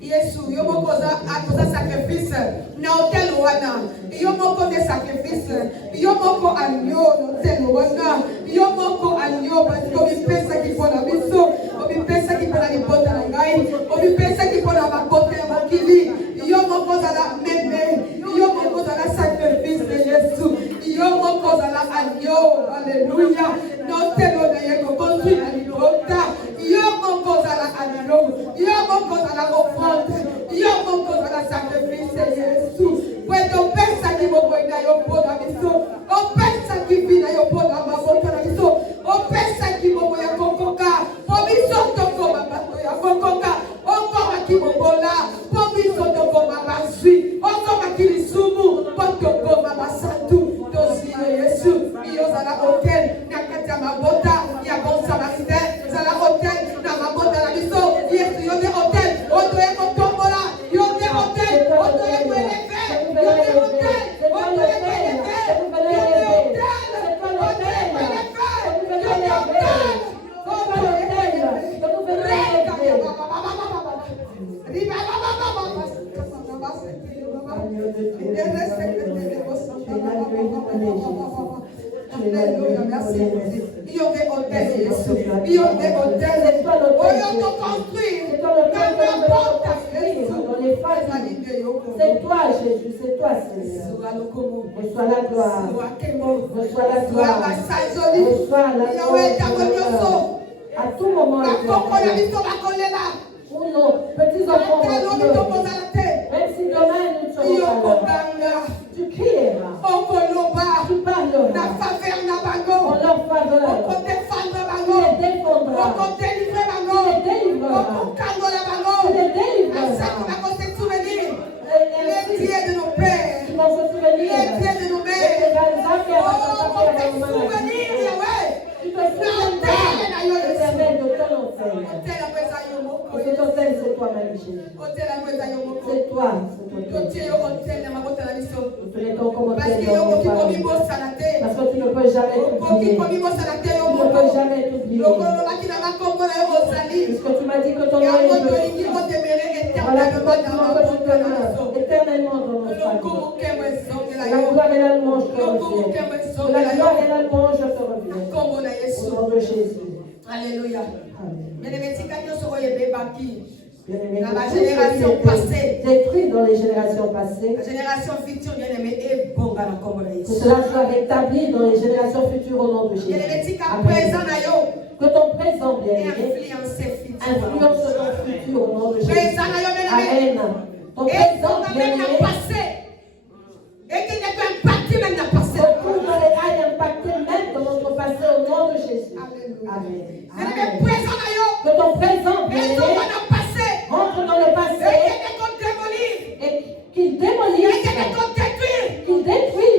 Yesu, yo moko za sacrifice na hotel wana. Yo moko de sacrifice. Yo moko anyo hotel wana. Yo moko anyo parce que mi pesa ki pona biso, mi pesa ki pona libota na ngai, mi pesa ki pona makote ya makili. Yo moko za la meme, yo moko za la sacrifice de Yesu. Yo moko za la anyo. Alléluia. Na hotel wana yeko construire na libota. Yo moko za la anyo. Yo moko za la offrande. Yo moko za la sacrifice de Yesu. Puedo pensar que vou na yo pona biso. O pensa que vina yo pona mabota na biso. O pensa que vou ya kokoka. Po biso to koma bato ya kokoka. O koma ki bobola. Po biso to koma basui. O koma ki lisumu. Po to koma basatu. Dosi Yesu. Iyo za la hotel na kati ya mabota ya bon samaritain. Za la hotel na mabota na biso. Yesu yo de hotel. O to e kotombola. Yo de hotel. O to e kweleke. Yo de hotel. O to e kweleke. Yo de hotel. O to e kweleke. Yo de hotel. O to e kweleke. Riba Alléluia, merci. Io de hotel, Yesu. Io de hotel. Oyo to construire. C'est toi, Jésus, c'est toi, Seigneur. Reçois la gloire. Reçois la gloire. Reçois la gloire. À tout moment, pour nos petits enfants, même si demain nous ne serons pas là, tu crieras, tu parleras, en leur faveur, tu les défendras, tu les délivreras, tu les délivreras. Les pieds de nos pères, Ils vont se souvenir, les pieds de nos mères. Oh, te souvenir, Yahweh. tu te souviendras, Éternel, de ton hôtel. Cet hôtel, c'est toi-même, Jésus. C'est toi, nous te mettons comme Parce hôtel que dans nos familles. Parce que tu ne peux jamais t'oublier. Tu ne peux jamais t'oublier. Puisque tu m'as dit que ton nom est juste. Voilà pourquoi tu m'as que tu demeures éternellement dans nos familles. La gloire et la louange te reviennent. La gloire et la louange te reviennent. Au nom de Jésus. Alléluia. Bien-aimés, Dans la génération passée, détruit dans les générations passées, la génération future, bien aimé, est bon dans la commune. que cela soit rétabli dans les générations futures au nom de Jésus. Amen. Que ton présent, bien-aimé, influence ton futur au nom de Jésus. Amen. Ton présent, bien-aimé, et qu'il ne peut impacter même la passé. que tout aille impacter même dans notre passé au nom de Jésus. Amen. Amen. Que ton présent, bien-aimé, rentre dans le passé et qu'il démolisse, qu'il détruise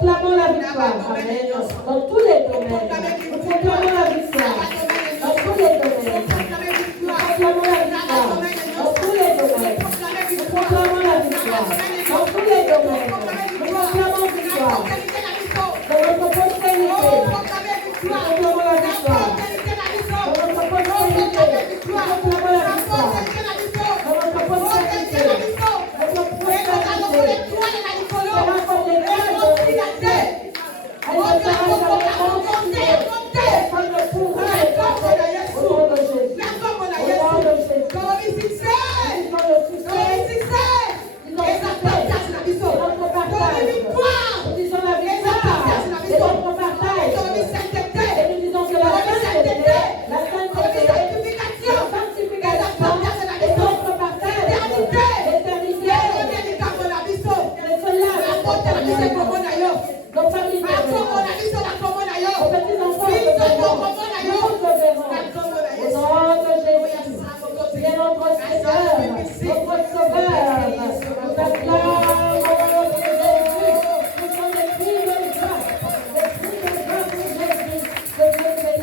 proclamons la victoire. Amen. Dans tous les domaines. Nous proclamons la victoire. Dans tous les domaines. Nous proclamons la victoire. Dans tous les domaines. Nous proclamons la victoire. Dans tous les domaines. Nous proclamons la victoire. Dans notre postérité. Nous proclamons la victoire. Dans notre postérité. Nous proclamons la victoire. Dans notre postérité. Notre postérité. Sera comme des grands de elle sera jamais confondée. Comme le pourra est passé au nom de Jésus. Au nom de Jésus. Ils ont le succès. Ils ont le succès. Notre partage. Nous disons la victoire. Et notre partage. Et nous disons que la sainteté est notre partage. L'éternité. Et cela, nos familles, nos petits-enfants,